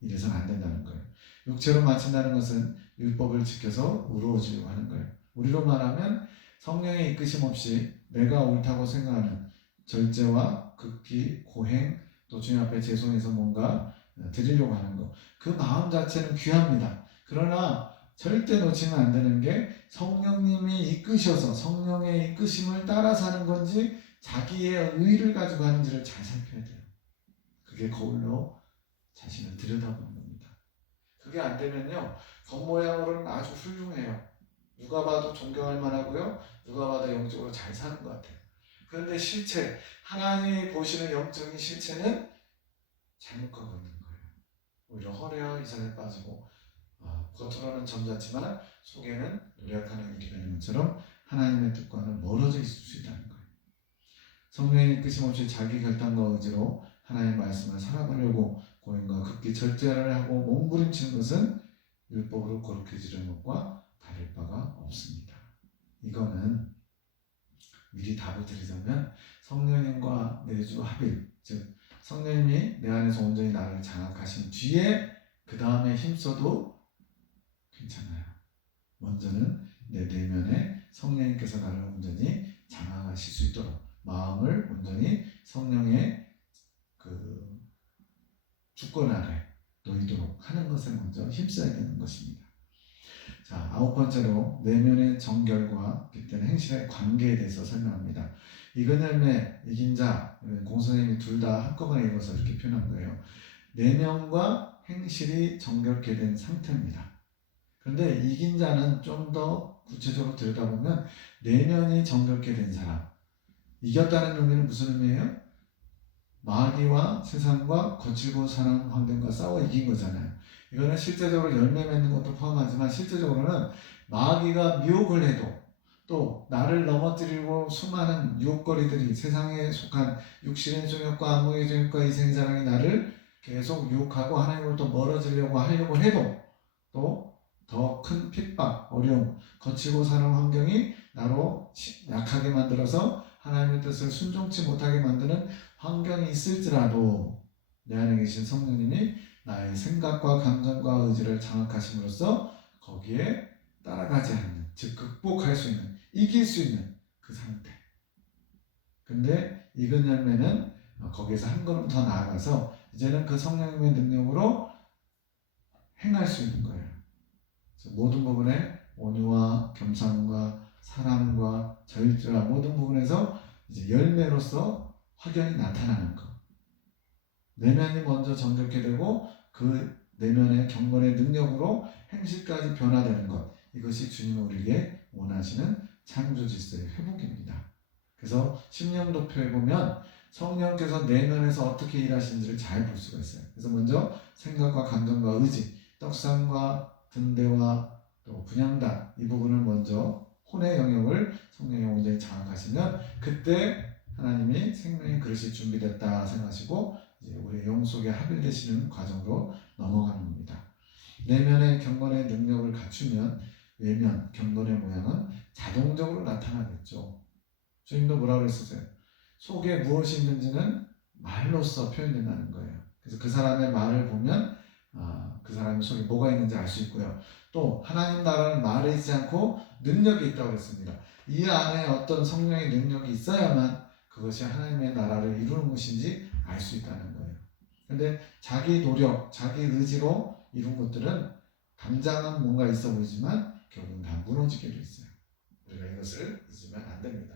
이래서는 안 된다는 거예요. 육체로 마친다는 것은 율법을 지켜서 의로워지려고 하는 거예요. 우리로 말하면 성령의 이끄심 없이 내가 옳다고 생각하는 절제와 극기, 고행, 또 주님 앞에 죄송해서 뭔가 드리려고 하는 것, 그 마음 자체는 귀합니다. 그러나 절대 놓치면 안 되는 게 성령님이 이끄셔서 성령의 이끄심을 따라 사는 건지 자기의 의를 가지고 하는지를 잘 살펴야 돼요. 그게 거울로 자신을 들여다보는 겁니다. 그게 안 되면요, 겉모양으로는 아주 훌륭해요. 누가 봐도 존경할 만하고요, 누가 봐도 영적으로 잘 사는 것 같아요. 그런데 실체, 하나님이 보시는 영적인 실체는 잘못 가고 있는 거예요. 오히려 허례와 이산에 빠지고 겉으로는 점잖지만 속에는 노력하는 일이 되는 것처럼 하나님의 뜻과는 멀어져 있을 수 있다는 거예요. 성령의 이끄심 없이 자기 결단과 의지로 하나님의 말씀을 살아보려고 고행과 극기 절제를 하고 몸부림치는 것은 율법으로 거룩해지는 것과 다를 바가 없습니다. 이거는 미리 답을 드리자면 성령님과 내주 합일, 즉 성령님이 내 안에서 온전히 나를 장악하신 뒤에 그 다음에 힘써도 괜찮아요. 먼저는 내 내면에 성령님께서 나를 온전히 장악하실 수 있도록 마음을 온전히 성령의 그 주권 아래 놓이도록 하는 것에 먼저 힘써야 되는 것입니다. 자, 9번째로 내면의 정결과 빗대는 행실의 관계에 대해서 설명합니다. 이근 열매 이긴 자, 공선생님이 둘 다 한꺼번에 읽어서 이렇게 표현한 거예요. 내면과 행실이 정결케 된 상태입니다. 그런데 이긴 자는 좀 더 구체적으로 들여다보면 내면이 정결케 된 사람. 이겼다는 의미는 무슨 의미예요? 마귀와 세상과 거칠고 사는 환경과 싸워 이긴 거잖아요. 이거는 실제적으로 열매 맺는 것도 포함하지만 실제적으로는 마귀가 미혹을 해도 또 나를 넘어뜨리고 수많은 유혹거리들이 세상에 속한 육신의 종욕과 안목의 종욕과 이생의 자랑이 나를 계속 유혹하고 하나님으로부터 멀어지려고 하려고 해도 또 더 큰 핍박, 어려움, 거치고 사는 환경이 나로 약하게 만들어서 하나님의 뜻을 순종치 못하게 만드는 환경이 있을지라도 내 안에 계신 성령님이 나의 생각과 감정과 의지를 장악하심으로써 거기에 따라가지 않는, 즉 극복할 수 있는, 이길 수 있는 그 상태. 근데 익은 열매는 거기에서 한 걸음 더 나아가서 이제는 그 성령님의 능력으로 행할 수 있는 거예요. 모든 부분에 온유와 겸손과 사랑과 자유주와 모든 부분에서 이제 열매로서 확연히 나타나는 것. 내면이 먼저 정결케 되고 그 내면의 경건의 능력으로 행실까지 변화되는 것. 이것이 주님이 우리에게 원하시는 창조 질서의 회복입니다. 그래서 심령도표에 보면 성령께서 내면에서 어떻게 일하시는지를 잘 볼 수가 있어요. 그래서 먼저 생각과 감정과 의지, 떡상과 등대와 또 분향단 이 부분을 먼저 혼의 영역을 성령이 온전히 장악하시면 그때 하나님이 생명의 그릇이 준비됐다 생각하시고 이제 우리의 영 속에 합일되시는 과정으로 넘어가는 겁니다. 내면의 경건의 능력을 갖추면 외면 경건의 모양은 자동적으로 나타나겠죠. 주님도 뭐라고 했었어요? 속에 무엇이 있는지는 말로써 표현된다는 거예요. 그래서 그 사람의 말을 보면 그 사람의 속에 뭐가 있는지 알 수 있고요. 또 하나님 나라는 말에 있지 않고 능력이 있다고 했습니다. 이 안에 어떤 성령의 능력이 있어야만 그것이 하나님의 나라를 이루는 것인지 알 수 있다는 거예요. 근데 자기 노력, 자기 의지로 이룬 것들은 당장은 뭔가 있어 보이지만 결국은 다 무너지게 돼 있어요. 우리가 이것을 잊으면 안 됩니다.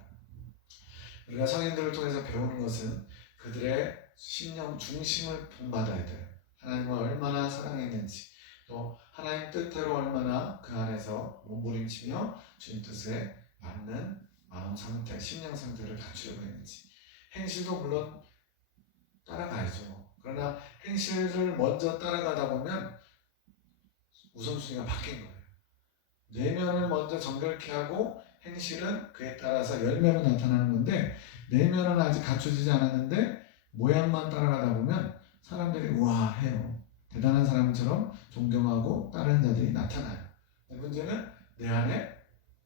우리가 성인들을 통해서 배우는 것은 그들의 심령 중심을 본받아야 돼요. 하나님을 얼마나 사랑했는지 또 하나님 뜻대로 얼마나 그 안에서 몸부림치며 주님 뜻에 맞는 마음 상태, 심령 상태를 갖추려고 했는지 행실도 물론 따라가야죠. 그러나 행실을 먼저 따라가다 보면 우선순위가 바뀐 거예요. 내면을 먼저 정결케 하고 행실은 그에 따라서 열매로 나타나는 건데 내면은 아직 갖춰지지 않았는데 모양만 따라가다 보면 사람들이 우와 해요. 대단한 사람처럼 존경하고 따르는 자들이 나타나요. 문제는 내 안에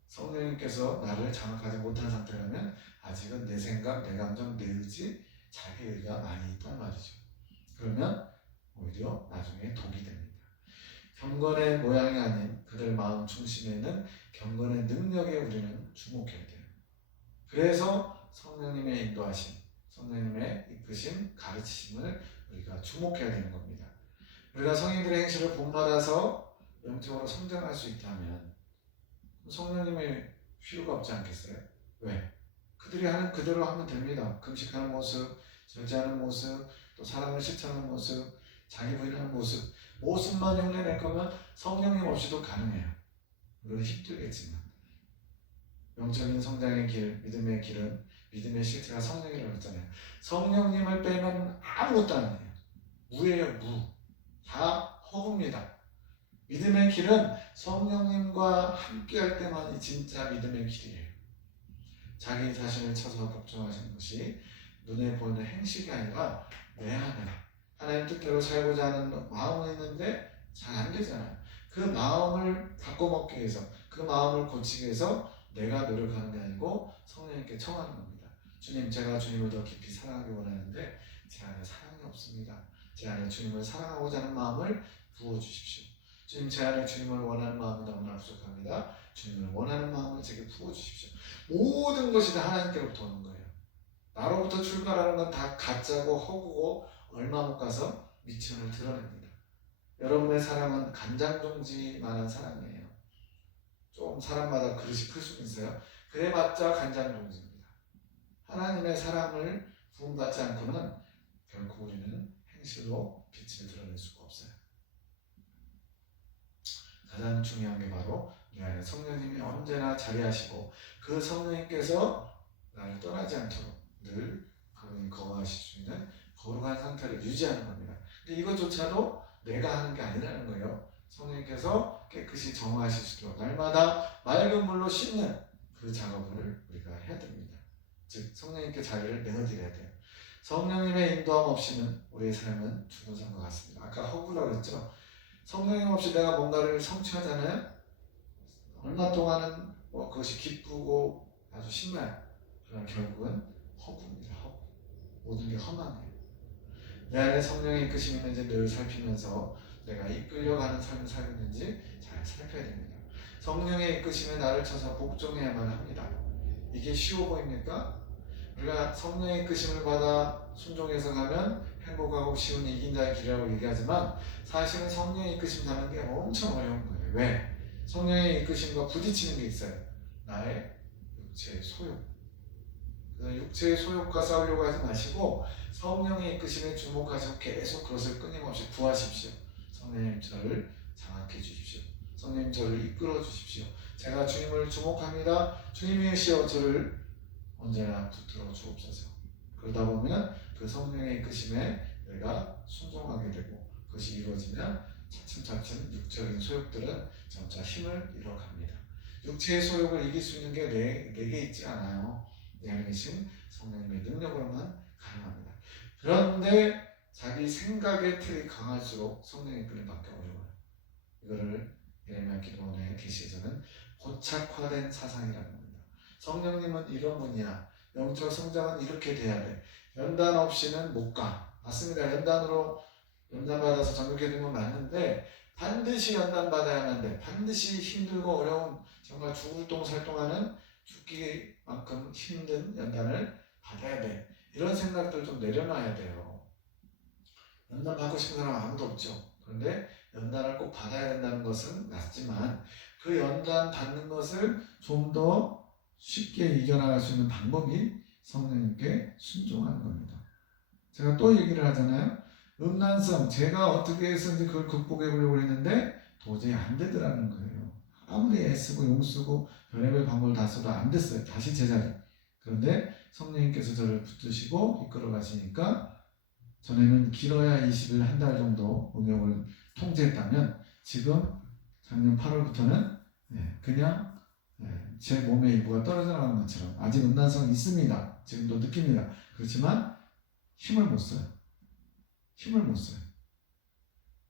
성령님께서 나를 장악하지 못한 상태라면 아직은 내 생각, 내 감정, 내 의지, 자기 의가 많이 있단 말이죠. 그러면 오히려 나중에 독이 됩니다. 경건의 모양이 아닌 그들 마음 중심에는 경건의 능력에 우리는 주목해야 돼요. 그래서 성령님의 인도하심, 성령님의 이끄심, 가르치심을 우리가 주목해야 되는 겁니다. 우리가 성인들의 행실을 본받아서 영적으로 성장할 수 있다면 성령님의 필요가 없지 않겠어요? 왜? 그들이 하는 그대로 하면 됩니다. 금식하는 모습, 절제하는 모습, 또 사랑을 실천하는 모습, 자기 부인하는 모습만 흉내낼 거면 성령님 없이도 가능해요. 물론 힘들겠지만 영적인 성장의 길, 믿음의 길은 믿음의 실체가 성령이라고 했잖아요. 성령님을 빼면 아무것도 아니에요. 무예요, 무. 다 허구입니다. 믿음의 길은 성령님과 함께할 때만이 진짜 믿음의 길이에요. 자기 자신을 쳐서 복종하시는 것이 눈에 보이는 행실이 아니라 내 안에 하나님 뜻대로 살고자 하는 마음은 있는데 잘 안 되잖아요. 그 마음을 바꿔먹기 위해서 그 마음을 고치기 위해서 내가 노력하는 게 아니고 성령님께 청하는 겁니다. 주님, 제가 주님을 더 깊이 사랑하기 원하는데 제 안에 사랑이 없습니다. 제 안에 주님을 사랑하고자 하는 마음을 부어주십시오. 주님, 제 안에 주님을 원하는 마음이 너무나 부족합니다. 주님을 원하는 마음을 제게 부어주십시오. 모든 것이 다 하나님께로부터 오는 거예요. 나로부터 출발하는 건 다 가짜고 허구고 얼마 못 가서 미천을 드러냅니다. 여러분의 사랑은 간장종지만한 사랑이에요. 좀 사람마다 그릇이 클 수는 있어요. 그래봤자 간장종지입니다. 하나님의 사랑을 부음받지 않고는 결코 우리는 행실로 빛을 드러낼 수가 없어요. 가장 중요한 게 바로 내 안에 성령님이 언제나 자리하시고 그 성령님께서 나를 떠나지 않도록 늘 그분이 거하실 수 있는 거룩한 상태를 유지하는 겁니다. 근데 이것조차도 내가 하는 게 아니라는 거예요. 성령님께서 깨끗이 정화하실 수 있도록 날마다 맑은 물로 씻는 그 작업을 우리가 해야 됩니다. 즉 성령님께 자리를 내어드려야 돼요. 성령님의 인도함 없이는 우리의 삶은 죽은 삶과 같습니다. 아까 허구라고 했죠. 성령님 없이 내가 뭔가를 성취하잖아요. 얼마 동안은 그것이 기쁘고 아주 신나요. 그러나 결국은 허구입니다. 허구. 모든 게 허망해요. 내 안에 성령의 이끄심이 있는지 늘 살피면서 내가 이끌려가는 삶을 살고 있는지 잘 살펴야 됩니다. 성령의 이끄심에 나를 쳐서 복종해야만 합니다. 이게 쉬워 보입니까? 우리가 성령의 이끄심을 받아 순종해서 가면 행복하고 쉬운 이긴 자의 길이라고 얘기하지만 사실은 성령의 이끄심 받는 게 엄청 어려운 거예요. 왜? 성령의 이끄심과 부딪히는 게 있어요. 나의 육체의 소욕. 그래서 육체의 소욕과 싸우려고 하지 마시고 성령의 이끄심에 주목하시고 계속 그것을 끊임없이 구하십시오. 성령님 저를 장악해 주십시오. 성령님 저를 이끌어 주십시오. 제가 주님을 주목합니다. 주님이시여 저를 언제나 붙들어 주옵소서. 그러다 보면 그 성령의 이끄심에 내가 순종하게 되고 그것이 이루어지면 차츰차츰 육적인 소욕들은 점차 힘을 잃어갑니다. 육체의 소욕을 이길 수 있는 게 내게 있지 않아요. 내 안에 계신 성령님의 능력으로만 가능합니다. 그런데 자기 생각의 틀이 강할수록 성령의 이끌림 받기 어려워요. 이거를 예레미야 기도원의 계시에서는 고착화된 사상이라는 겁니다. 성령님은 이런 분이야. 영적 성장은 이렇게 돼야 돼. 연단 없이는 못 가. 맞습니다. 연단받아서 정결케 된 건 맞는데 반드시 연단받아야만 돼. 반드시 힘들고 어려운 정말 죽을 똥살똥하는 죽기만큼 힘든 연단을 받아야 돼. 이런 생각들 좀 내려놔야 돼요. 연단 받고 싶은 사람 아무도 없죠. 그런데 연단을 꼭 받아야 된다는 것은 맞지만 그 연단 받는 것을 좀 더 쉽게 이겨나갈 수 있는 방법이 성령님께 순종하는 겁니다. 제가 또 얘기를 하잖아요. 음란성, 제가 어떻게 해서든지 그걸 극복해 보려고 했는데 도저히 안 되더라는 거예요. 아무리 애쓰고 용쓰고 별의별 방법을 다 써도 안 됐어요. 다시 제자리. 그런데 성령님께서 저를 붙드시고 이끌어 가시니까 전에는 길어야 20일 한 달 정도 음욕을 통제했다면 지금 작년 8월부터는 그냥 제 몸의 일부가 떨어져 나가는 것처럼 아직 음란성이 있습니다. 지금도 느낍니다. 그렇지만 힘을 못 써요. 힘을 못 써요.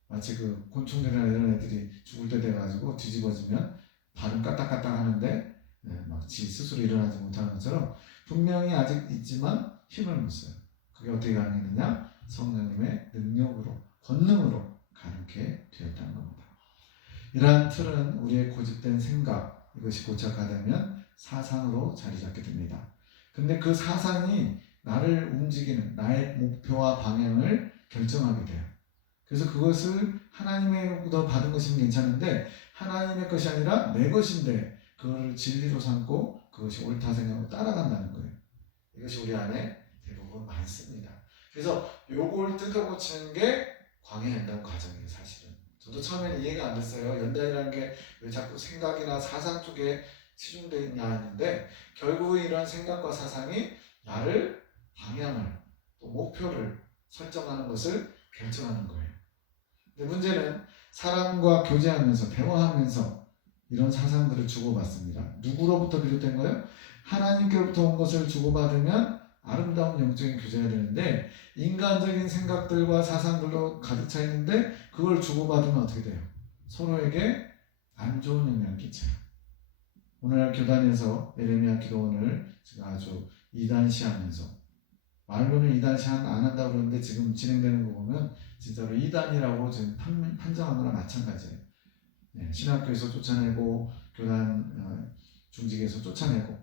마치 그 곤충들이나 이런 애들이 죽을 때 돼가지고 뒤집어지면 발은 까딱까딱 하는데 막 지 스스로 일어나지 못하는 것처럼 분명히 아직 있지만 힘을 못 써요. 그게 어떻게 가능했느냐? 성령님의 능력으로, 권능으로 가능케 되었다는 겁니다. 이러한 틀은 우리의 고집된 생각, 이것이 고착화되면 사상으로 자리 잡게 됩니다. 근데 그 사상이 나를 움직이는 나의 목표와 방향을 결정하게 돼요. 그래서 그것을 하나님의로부터 받은 것이면 괜찮은데 하나님의 것이 아니라 내 것인데 그걸 진리로 삼고 그것이 옳다 생각하고 따라간다는 거예요. 이것이 우리 안에 대부분 많습니다. 그래서 요걸 뜯어고치는 게 광야 연단 과정이에요. 사실은 저도 처음에는 이해가 안 됐어요. 연단이라는 게 왜 자꾸 생각이나 사상 쪽에 치중되어 있냐 했는데 결국 이런 생각과 사상이 나를 방향을 또 목표를 설정하는 것을 결정하는 거예요. 근데 문제는 사람과 교제하면서 대화하면서 이런 사상들을 주고받습니다. 누구로부터 비롯된 거예요? 하나님께로부터 온 것을 주고받으면 아름다운 영적인 교제가 되는데 인간적인 생각들과 사상들로 가득 차 있는데 그걸 주고받으면 어떻게 돼요? 서로에게 안 좋은 영향을 끼쳐요. 오늘 교단에서 예레미야 기도원을 제가 아주 이단시하면서 말로는 이단시 안 한다고 그러는데 지금 진행되는 거 보면 진짜로 이단이라고 지금 판정한 거나 마찬가지예요. 신학교에서 쫓아내고 교단 중직에서 쫓아내고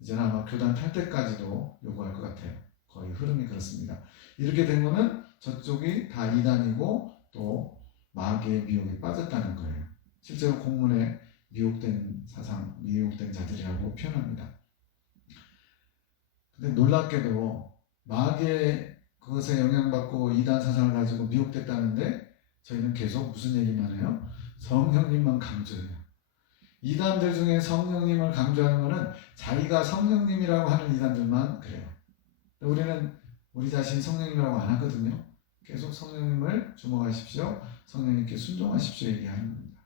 이제는 아마 교단 탈퇴까지도 요구할 것 같아요. 거의 흐름이 그렇습니다. 이렇게 된 거는 저쪽이 다 이단이고 또 마귀의 미혹에 빠졌다는 거예요. 실제로 공문에 미혹된 사상, 미혹된 자들이라고 표현합니다. 근데 놀랍게도 마귀의 그것에 영향받고 이단 사상을 가지고 미혹됐다는데 저희는 계속 무슨 얘기만 해요? 성령님만 강조해요. 이단들 중에 성령님을 강조하는 것은 자기가 성령님이라고 하는 이단들만 그래요. 우리는 우리 자신 성령님이라고 안 하거든요. 계속 성령님을 주목하십시오. 성령님께 순종하십시오 얘기하는 겁니다.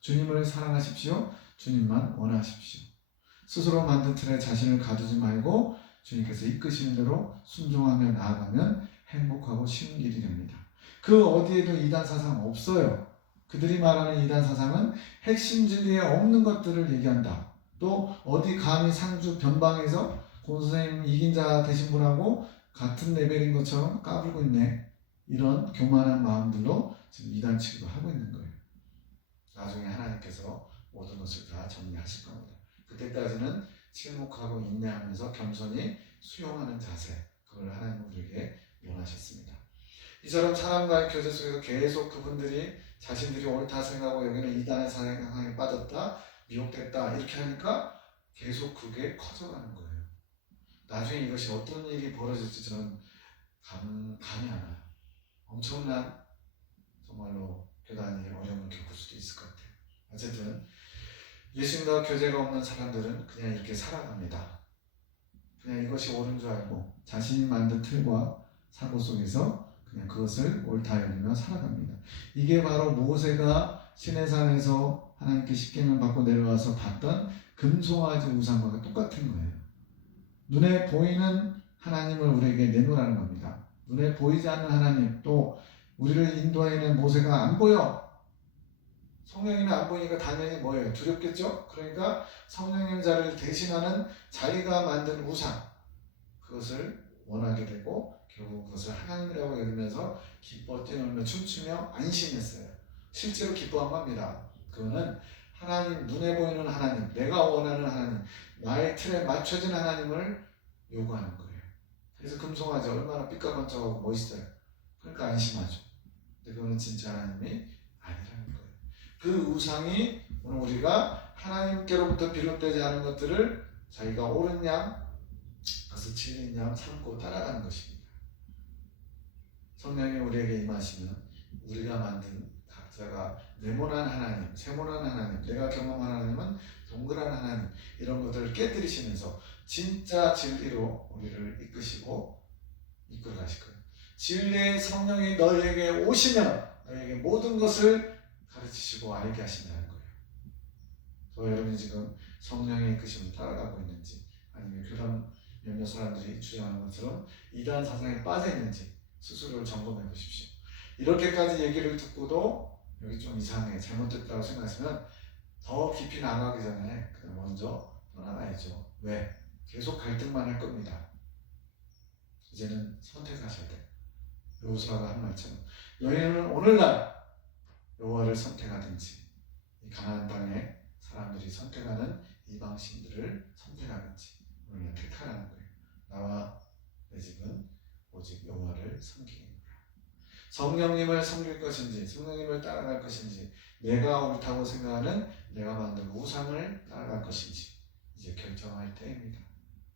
주님을 사랑하십시오. 주님만 원하십시오. 스스로 만든 틀에 자신을 가두지 말고 주님께서 이끄시는 대로 순종하며 나아가면 행복하고 쉬운 길이 됩니다. 그 어디에도 이단 사상 없어요. 그들이 말하는 이단 사상은 핵심 진리에 없는 것들을 얘기한다. 또 어디 감히 상주 변방에서 고 선생님 이긴 자 되신 분하고 같은 레벨인 것처럼 까불고 있네. 이런 교만한 마음들로 지금 이단 취급을 하고 있는 거예요. 나중에 하나님께서 모든 것을 다 정리하실 겁니다. 그때까지는 침묵하고 인내하면서 겸손히 수용하는 자세, 그걸 하나님 우리에게 원하셨습니다. 이처럼 사람과의 교제 속에서 계속 그분들이 자신들이 옳다 생각하고 여기는 이단의 사상에 빠졌다, 미혹됐다 이렇게 하니까 계속 그게 커져가는 거예요. 나중에 이것이 어떤 일이 벌어질지 저는 감이 안 와요. 엄청난 정말로 교단이 어려움을 겪을 수도 있을 것 같아요. 어쨌든 예수님과 교제가 없는 사람들은 그냥 이렇게 살아갑니다. 그냥 이것이 옳은 줄 알고 자신이 만든 틀과 사고 속에서 그냥 그것을 옳다 여기며 살아갑니다. 이게 바로 모세가 시내산에서 하나님께 십계명 받고 내려와서 봤던 금송아지 우상과 똑같은 거예요. 눈에 보이는 하나님을 우리에게 내놓으라는 겁니다. 눈에 보이지 않는 하나님, 또 우리를 인도하는 모세가 안 보여. 성령님이 안 보이니까 당연히 뭐예요? 두렵겠죠? 그러니까 성령님 자를 대신하는 자기가 만든 우상, 그것을 원하게 되고 결국 그것을 하나님이라고 여기면서 기뻐 뛰놀며 춤추며 안심했어요. 실제로 기뻐한 겁니다. 그거는 하나님, 눈에 보이는 하나님, 내가 원하는 하나님, 나의 틀에 맞춰진 하나님을 요구하는 거예요. 그래서 금송아지 얼마나 삐까번쩍하고 멋있어요. 그러니까 안심하죠. 근데 그거는 진짜 하나님이 아니라는 거예요. 그 우상이 오늘 우리가 하나님께로부터 비롯되지 않은 것들을 자기가 옳은 양, 그것을 진리인 양 참고 따라가는 것입니다. 성령이 우리에게 임하시면 우리가 만든 각자가 네모난 하나님, 세모난 하나님, 내가 경험한 하나님은 동그란 하나님, 이런 것들을 깨뜨리시면서 진짜 진리로 우리를 이끄시고 이끌어 가실 거예요. 진리의 성령이 너희에게 오시면 너희에게 모든 것을 가르치시고 알게 하신다는 거예요. 저 여러분이 지금 성령의 이끄심을 따라가고 있는지, 아니면 그런 몇몇 사람들이 주장하는 것처럼 이단 사상에 빠져 있는지 스스로를 점검해 보십시오. 이렇게까지 얘기를 듣고도 여기 좀 이상해, 잘못됐다고 생각하시면 더 깊이 나가기 전에 그냥 먼저 떠나가야죠. 왜? 계속 갈등만 할 겁니다. 이제는 선택하셔야 돼요. 여호수아가 한 말처럼 너희는 오늘날 여호와를 선택하든지 이 가나안 땅에 사람들이 선택하는 이방 신들을 선택하든지 오늘날 택하라는 거예요. 나와 내 집은 오직 여호와를 섬기는 거야. 성령님을 섬길 것인지 성령님을 따라갈 것인지 내가 옳다고 생각하는 내가 만든 우상을 따라갈 것인지 이제 결정할 때입니다.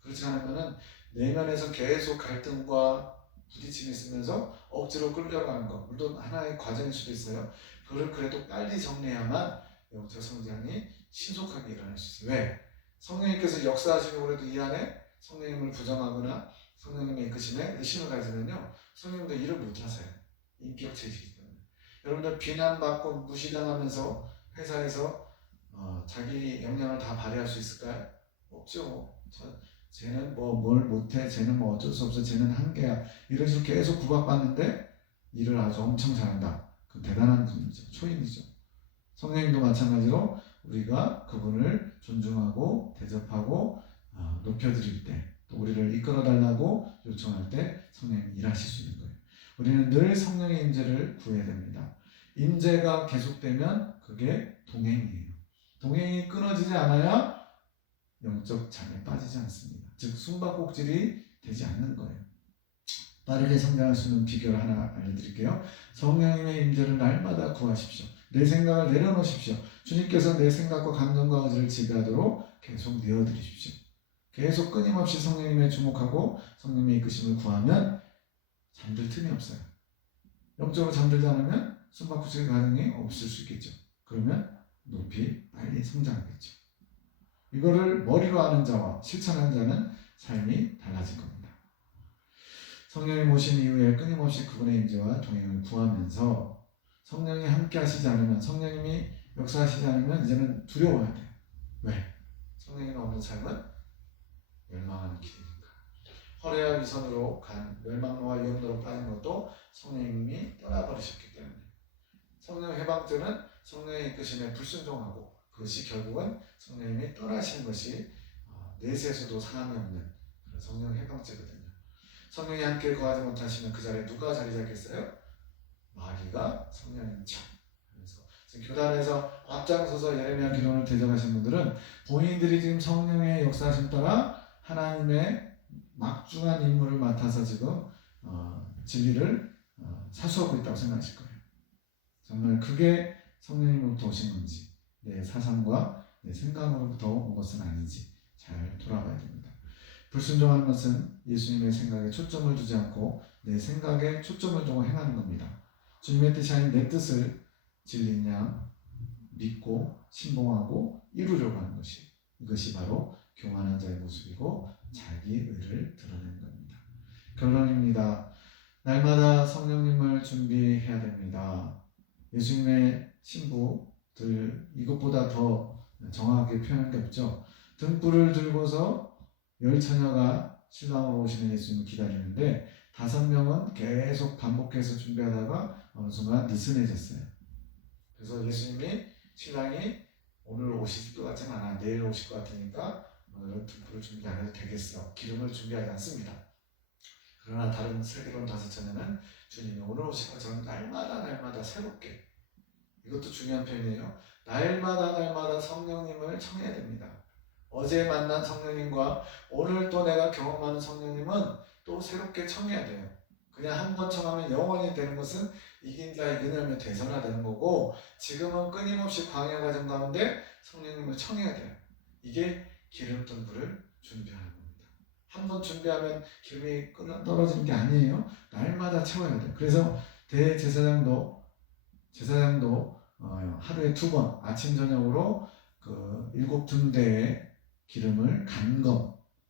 그렇지 않으면 내면에서 계속 갈등과 부딪힘이 있으면서 억지로 끌려가는 것, 물론 하나의 과정일 수도 있어요. 그걸 그래도 빨리 정리해야만 영적 성장이 신속하게 일어날 수 있어요. 왜? 성령님께서 역사하시면 그래도 이 안에 성령님을 부정하거나 성령님의 이끄심에 의심을 가지면요, 성령님도 일을 못하세요. 인격체이시기 때문에. 여러분들 비난받고 무시당하면서 회사에서 자기 역량을 다 발휘할 수 있을까요? 없죠. 쟤는 뭘 못해, 쟤는 어쩔 수 없어, 쟤는 한계야, 이런 식으로 계속 구박받는데 일을 아주 엄청 잘한다. 그 대단한 분이죠. 초인이죠. 성령님도 마찬가지로 우리가 그분을 존중하고 대접하고 높여드릴 때, 또 우리를 이끌어달라고 요청할 때 성령님이 일하실 수 있는 거예요. 우리는 늘 성령의 임재를 구해야 됩니다. 임재가 계속되면 그게 동행이에요. 동행이 끊어지지 않아야 영적 장에 빠지지 않습니다. 즉 숨바꼭질이 되지 않는 거예요. 빠르게 성장할 수 있는 비결을 하나 알려드릴게요. 성령님의 임재를 날마다 구하십시오. 내 생각을 내려놓으십시오. 주님께서 내 생각과 감정과 의지를 지배하도록 계속 내어드리십시오. 계속 끊임없이 성령님에 주목하고 성령님의 이끄심을 구하면 잠들 틈이 없어요. 영적으로 잠들지 않으면 숨바꼭질 가능이 없을 수 있겠죠. 그러면 높이 빨리 성장하겠죠. 이거를 머리로 아는 자와 실천하는 자는 삶이 달라질 겁니다. 성령이 오신 이후에 끊임없이 그분의 임재와 동행을 구하면서 성령이 함께 하시지 않으면, 성령님이 역사하시지 않으면 이제는 두려워야 돼요. 왜? 성령이 없는 삶은 멸망하는 길이니까. 허례와 위선으로 간 멸망로와 위험로로 빠진 것도 성령님이 떠나버리셨기 때문에. 성령 해방죄는 성령의 이끄심에 불순종하고, 그것이 결국은 성령님이 떠나시는 것이 내세에서도 상함이 없는 그런 성령 해방죄거든요. 성령이 함께 거하지 못하시면 그 자리에 누가 자리 잡겠어요? 마귀가 성령인 척. 그래서 지금 교단에서 앞장서서 예레미야 기도를 대적하신 분들은 본인들이 지금 성령의 역사하심 따라 하나님의 막중한 임무를 맡아서 지금 진리를 사수하고 있다고 생각하실 거예요. 정말 그게 성령님으로부터 오신 건지, 내 사상과 내 생각으로부터 온 것은 아닌지 잘 돌아봐야 됩니다. 불순종하는 것은 예수님의 생각에 초점을 두지 않고 내 생각에 초점을 두고 행하는 겁니다. 주님의 뜻이 아닌 내 뜻을 진리인 양 믿고 신봉하고 이루려고 하는 것이, 이것이 바로 교만한 자의 모습이고 자기 의를 드러내는 겁니다. 결론입니다. 날마다 성령님을 준비해야 됩니다. 예수님의 신부들 이것보다 더 정확하게 표현한 게 없죠. 등불을 들고서 10처녀가 신랑으로 오시는 예수님을 기다리는데 5명은 계속 반복해서 준비하다가 어느 순간 느슨해졌어요. 그래서 예수님이 신랑이 오늘 오실 것 같진 않아, 내일 오실 것 같으니까 오늘은 등불을 준비 안 해도 되겠어, 기름을 준비하지 않습니다. 그러나 다른 슬기로운 5처녀는 주님이 오늘 오실 것처럼 날마다 새롭게, 이것도 중요한 표현이에요. 날마다 성령님을 청해야 됩니다. 어제 만난 성령님과 오늘 또 내가 경험하는 성령님은 또 새롭게 청해야 돼요. 그냥 한 번 청하면 영원히 되는 것은 이긴 자의 은혜면 대선화되는 거고, 지금은 끊임없이 광야 과정 가운데 성령님을 청해야 돼요. 이게 기름 등불을 준비하는 겁니다. 한 번 준비하면 기름이 떨어지는 게 아니에요. 날마다 채워야 돼요. 그래서 대제사장도 하루에 2번 아침 저녁으로 그 7등대의 기름을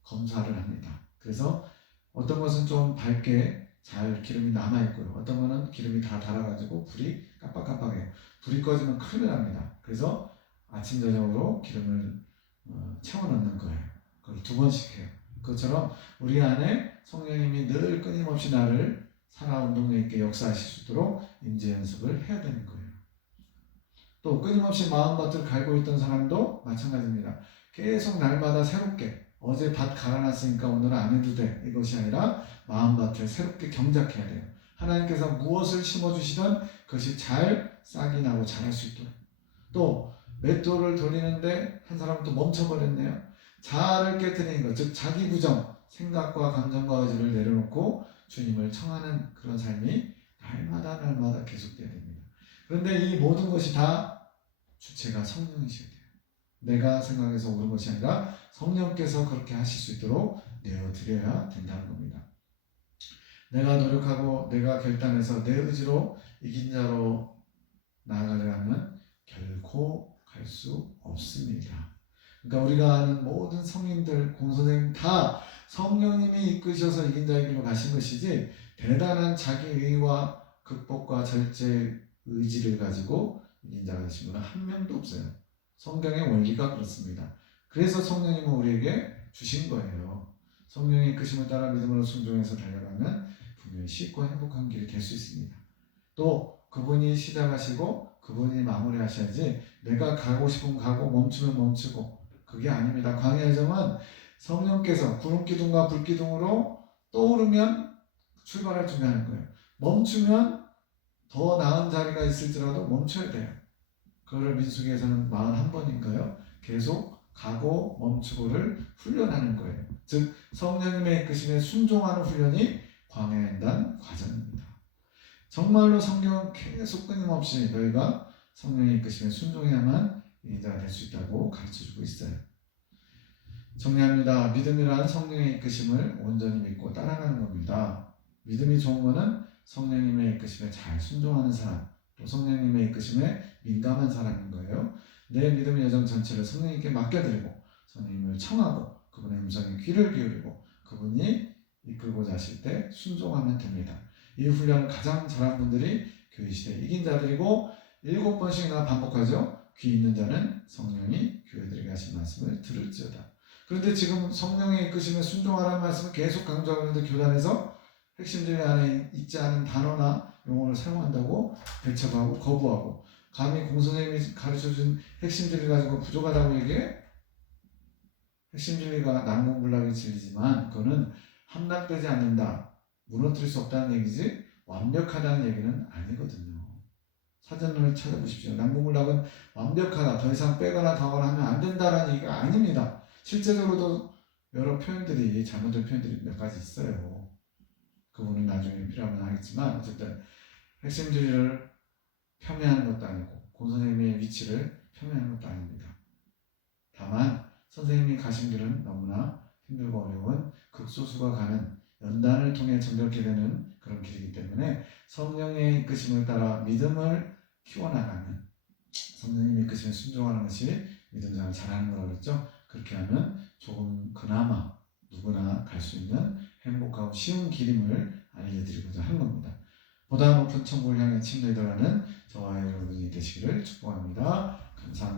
검사를 합니다. 그래서 어떤 것은 좀 밝게 잘 기름이 남아있고요. 어떤 것은 기름이 다 달아가지고 불이 깜빡깜빡해요. 불이 꺼지면 큰일 납니다. 그래서 아침 저녁으로 기름을 채워넣는 거예요. 그걸 2번씩 해요. 그것처럼 우리 안에 성령님이 늘 끊임없이 나를 살아온 동네 있게 역사하실 수 있도록 임재 연습을 해야 되는 거예요. 또 끊임없이 마음밭을 갈고 있던 사람도 마찬가지입니다. 계속 날마다 새롭게, 어제 밭 갈아놨으니까 오늘은 안 해도 돼, 이것이 아니라 마음밭을 새롭게 경작해야 돼요. 하나님께서 무엇을 심어주시든 그것이 잘 싹이 나고 자랄 수 있도록. 또 맷돌을 돌리는데 한 사람은 또 멈춰버렸네요. 자아를 깨뜨리는 것, 즉 자기 부정, 생각과 감정과 의지를 내려놓고 주님을 청하는 그런 삶이 날마다 계속돼야 됩니다. 그런데 이 모든 것이 다 주체가 성령이셔야 돼요. 내가 생각해서 오는 것이 아니라 성령께서 그렇게 하실 수 있도록 내어드려야 된다는 겁니다. 내가 노력하고 내가 결단해서 내 의지로 이긴 자로 나아가려 하면 결코 갈 수 없습니다. 그러니까 우리가 아는 모든 성인들, 공선생님 다 성령님이 이끄셔서 이긴 자의 길로 가신 것이지, 대단한 자기 의와 극복과 절제 의지를 가지고 이긴 자가 되신 분은 한 명도 없어요. 성경의 원리가 그렇습니다. 그래서 성령님은 우리에게 주신 거예요. 성령의 이끄심을 따라 믿음으로 순종해서 달려가면 분명히 쉽고 행복한 길이 될 수 있습니다. 또 그분이 시작하시고 그분이 마무리하셔야지 내가 가고 싶으면 가고 멈추면 멈추고, 그게 아닙니다. 광야의 점은 성령께서 구름기둥과 불기둥으로 떠오르면 출발할 준비하는 거예요. 멈추면 더 나은 자리가 있을지라도 멈춰야 돼요. 그거를 민수기에서는 41번인가요? 계속 가고 멈추고를 훈련하는 거예요. 즉 성령님의 이끄심에 순종하는 훈련이 광야연단 과정입니다. 정말로 성경은 계속 끊임없이 너희가 성령의 이끄심에 순종해야만 이자가 될 수 있다고 가르쳐주고 있어요. 정리합니다. 믿음이란 성령의 이끄심을 온전히 믿고 따라가는 겁니다. 믿음이 좋은 것은 성령님의 이끄심에 잘 순종하는 사람, 또 성령님의 이끄심에 민감한 사람인 거예요. 내 믿음의 여정 전체를 성령님께 맡겨드리고 성령님을 청하고 그분의 음성에 귀를 기울이고 그분이 이끌고자 하실 때 순종하면 됩니다. 이 훈련을 가장 잘한 분들이 교회 시대 이긴 자들이고 7번씩이나 반복하죠. 귀 있는 자는 성령이 교회들에게 하신 말씀을 들을지어다. 그런데 지금 성령의 이끄심에 순종하라는 말씀을 계속 강조하는데 교단에서 핵심 진리 안에 있지 않은 단어나 용어를 사용한다고 대처하고 거부하고 감히 공선생님이 가르쳐준 핵심 진리 가지고 부족하다고 얘기해? 핵심 진리가 난공불락의 진리지만 그거는 함락되지 않는다, 무너뜨릴 수 없다는 얘기지 완벽하다는 얘기는 아니거든요. 사전을 찾아보십시오. 난공불락은 완벽하다, 더 이상 빼거나 더하거나 하면 안 된다라는 얘기가 아닙니다. 실제적으로도 여러 표현들이 잘못된 표현들이 몇 가지 있어요. 그거는 나중에 필요하면 하겠지만 어쨌든 핵심 진리를 폄훼하는 것도 아니고 공선생님의 위치를 폄훼하는 것도 아닙니다. 다만 선생님이 가신 길은 너무나 힘들고 어려운 극소수가 가는 연단을 통해 정결케 되는 그런 길이기 때문에 성령의 이끄심을 따라 믿음을 키워나가는, 성령님의 이끄심에 순종하는 것이 믿음생활 잘하는 거라고 했죠. 그렇게 하면 조금 그나마 누구나 갈 수 있는 행복하고 쉬운 길임을 알려드리고자 하는 겁니다. 보다 높은 천국을 향해 침례 들어가는 저와 여러분이 되시기를 축복합니다. 감사합니다.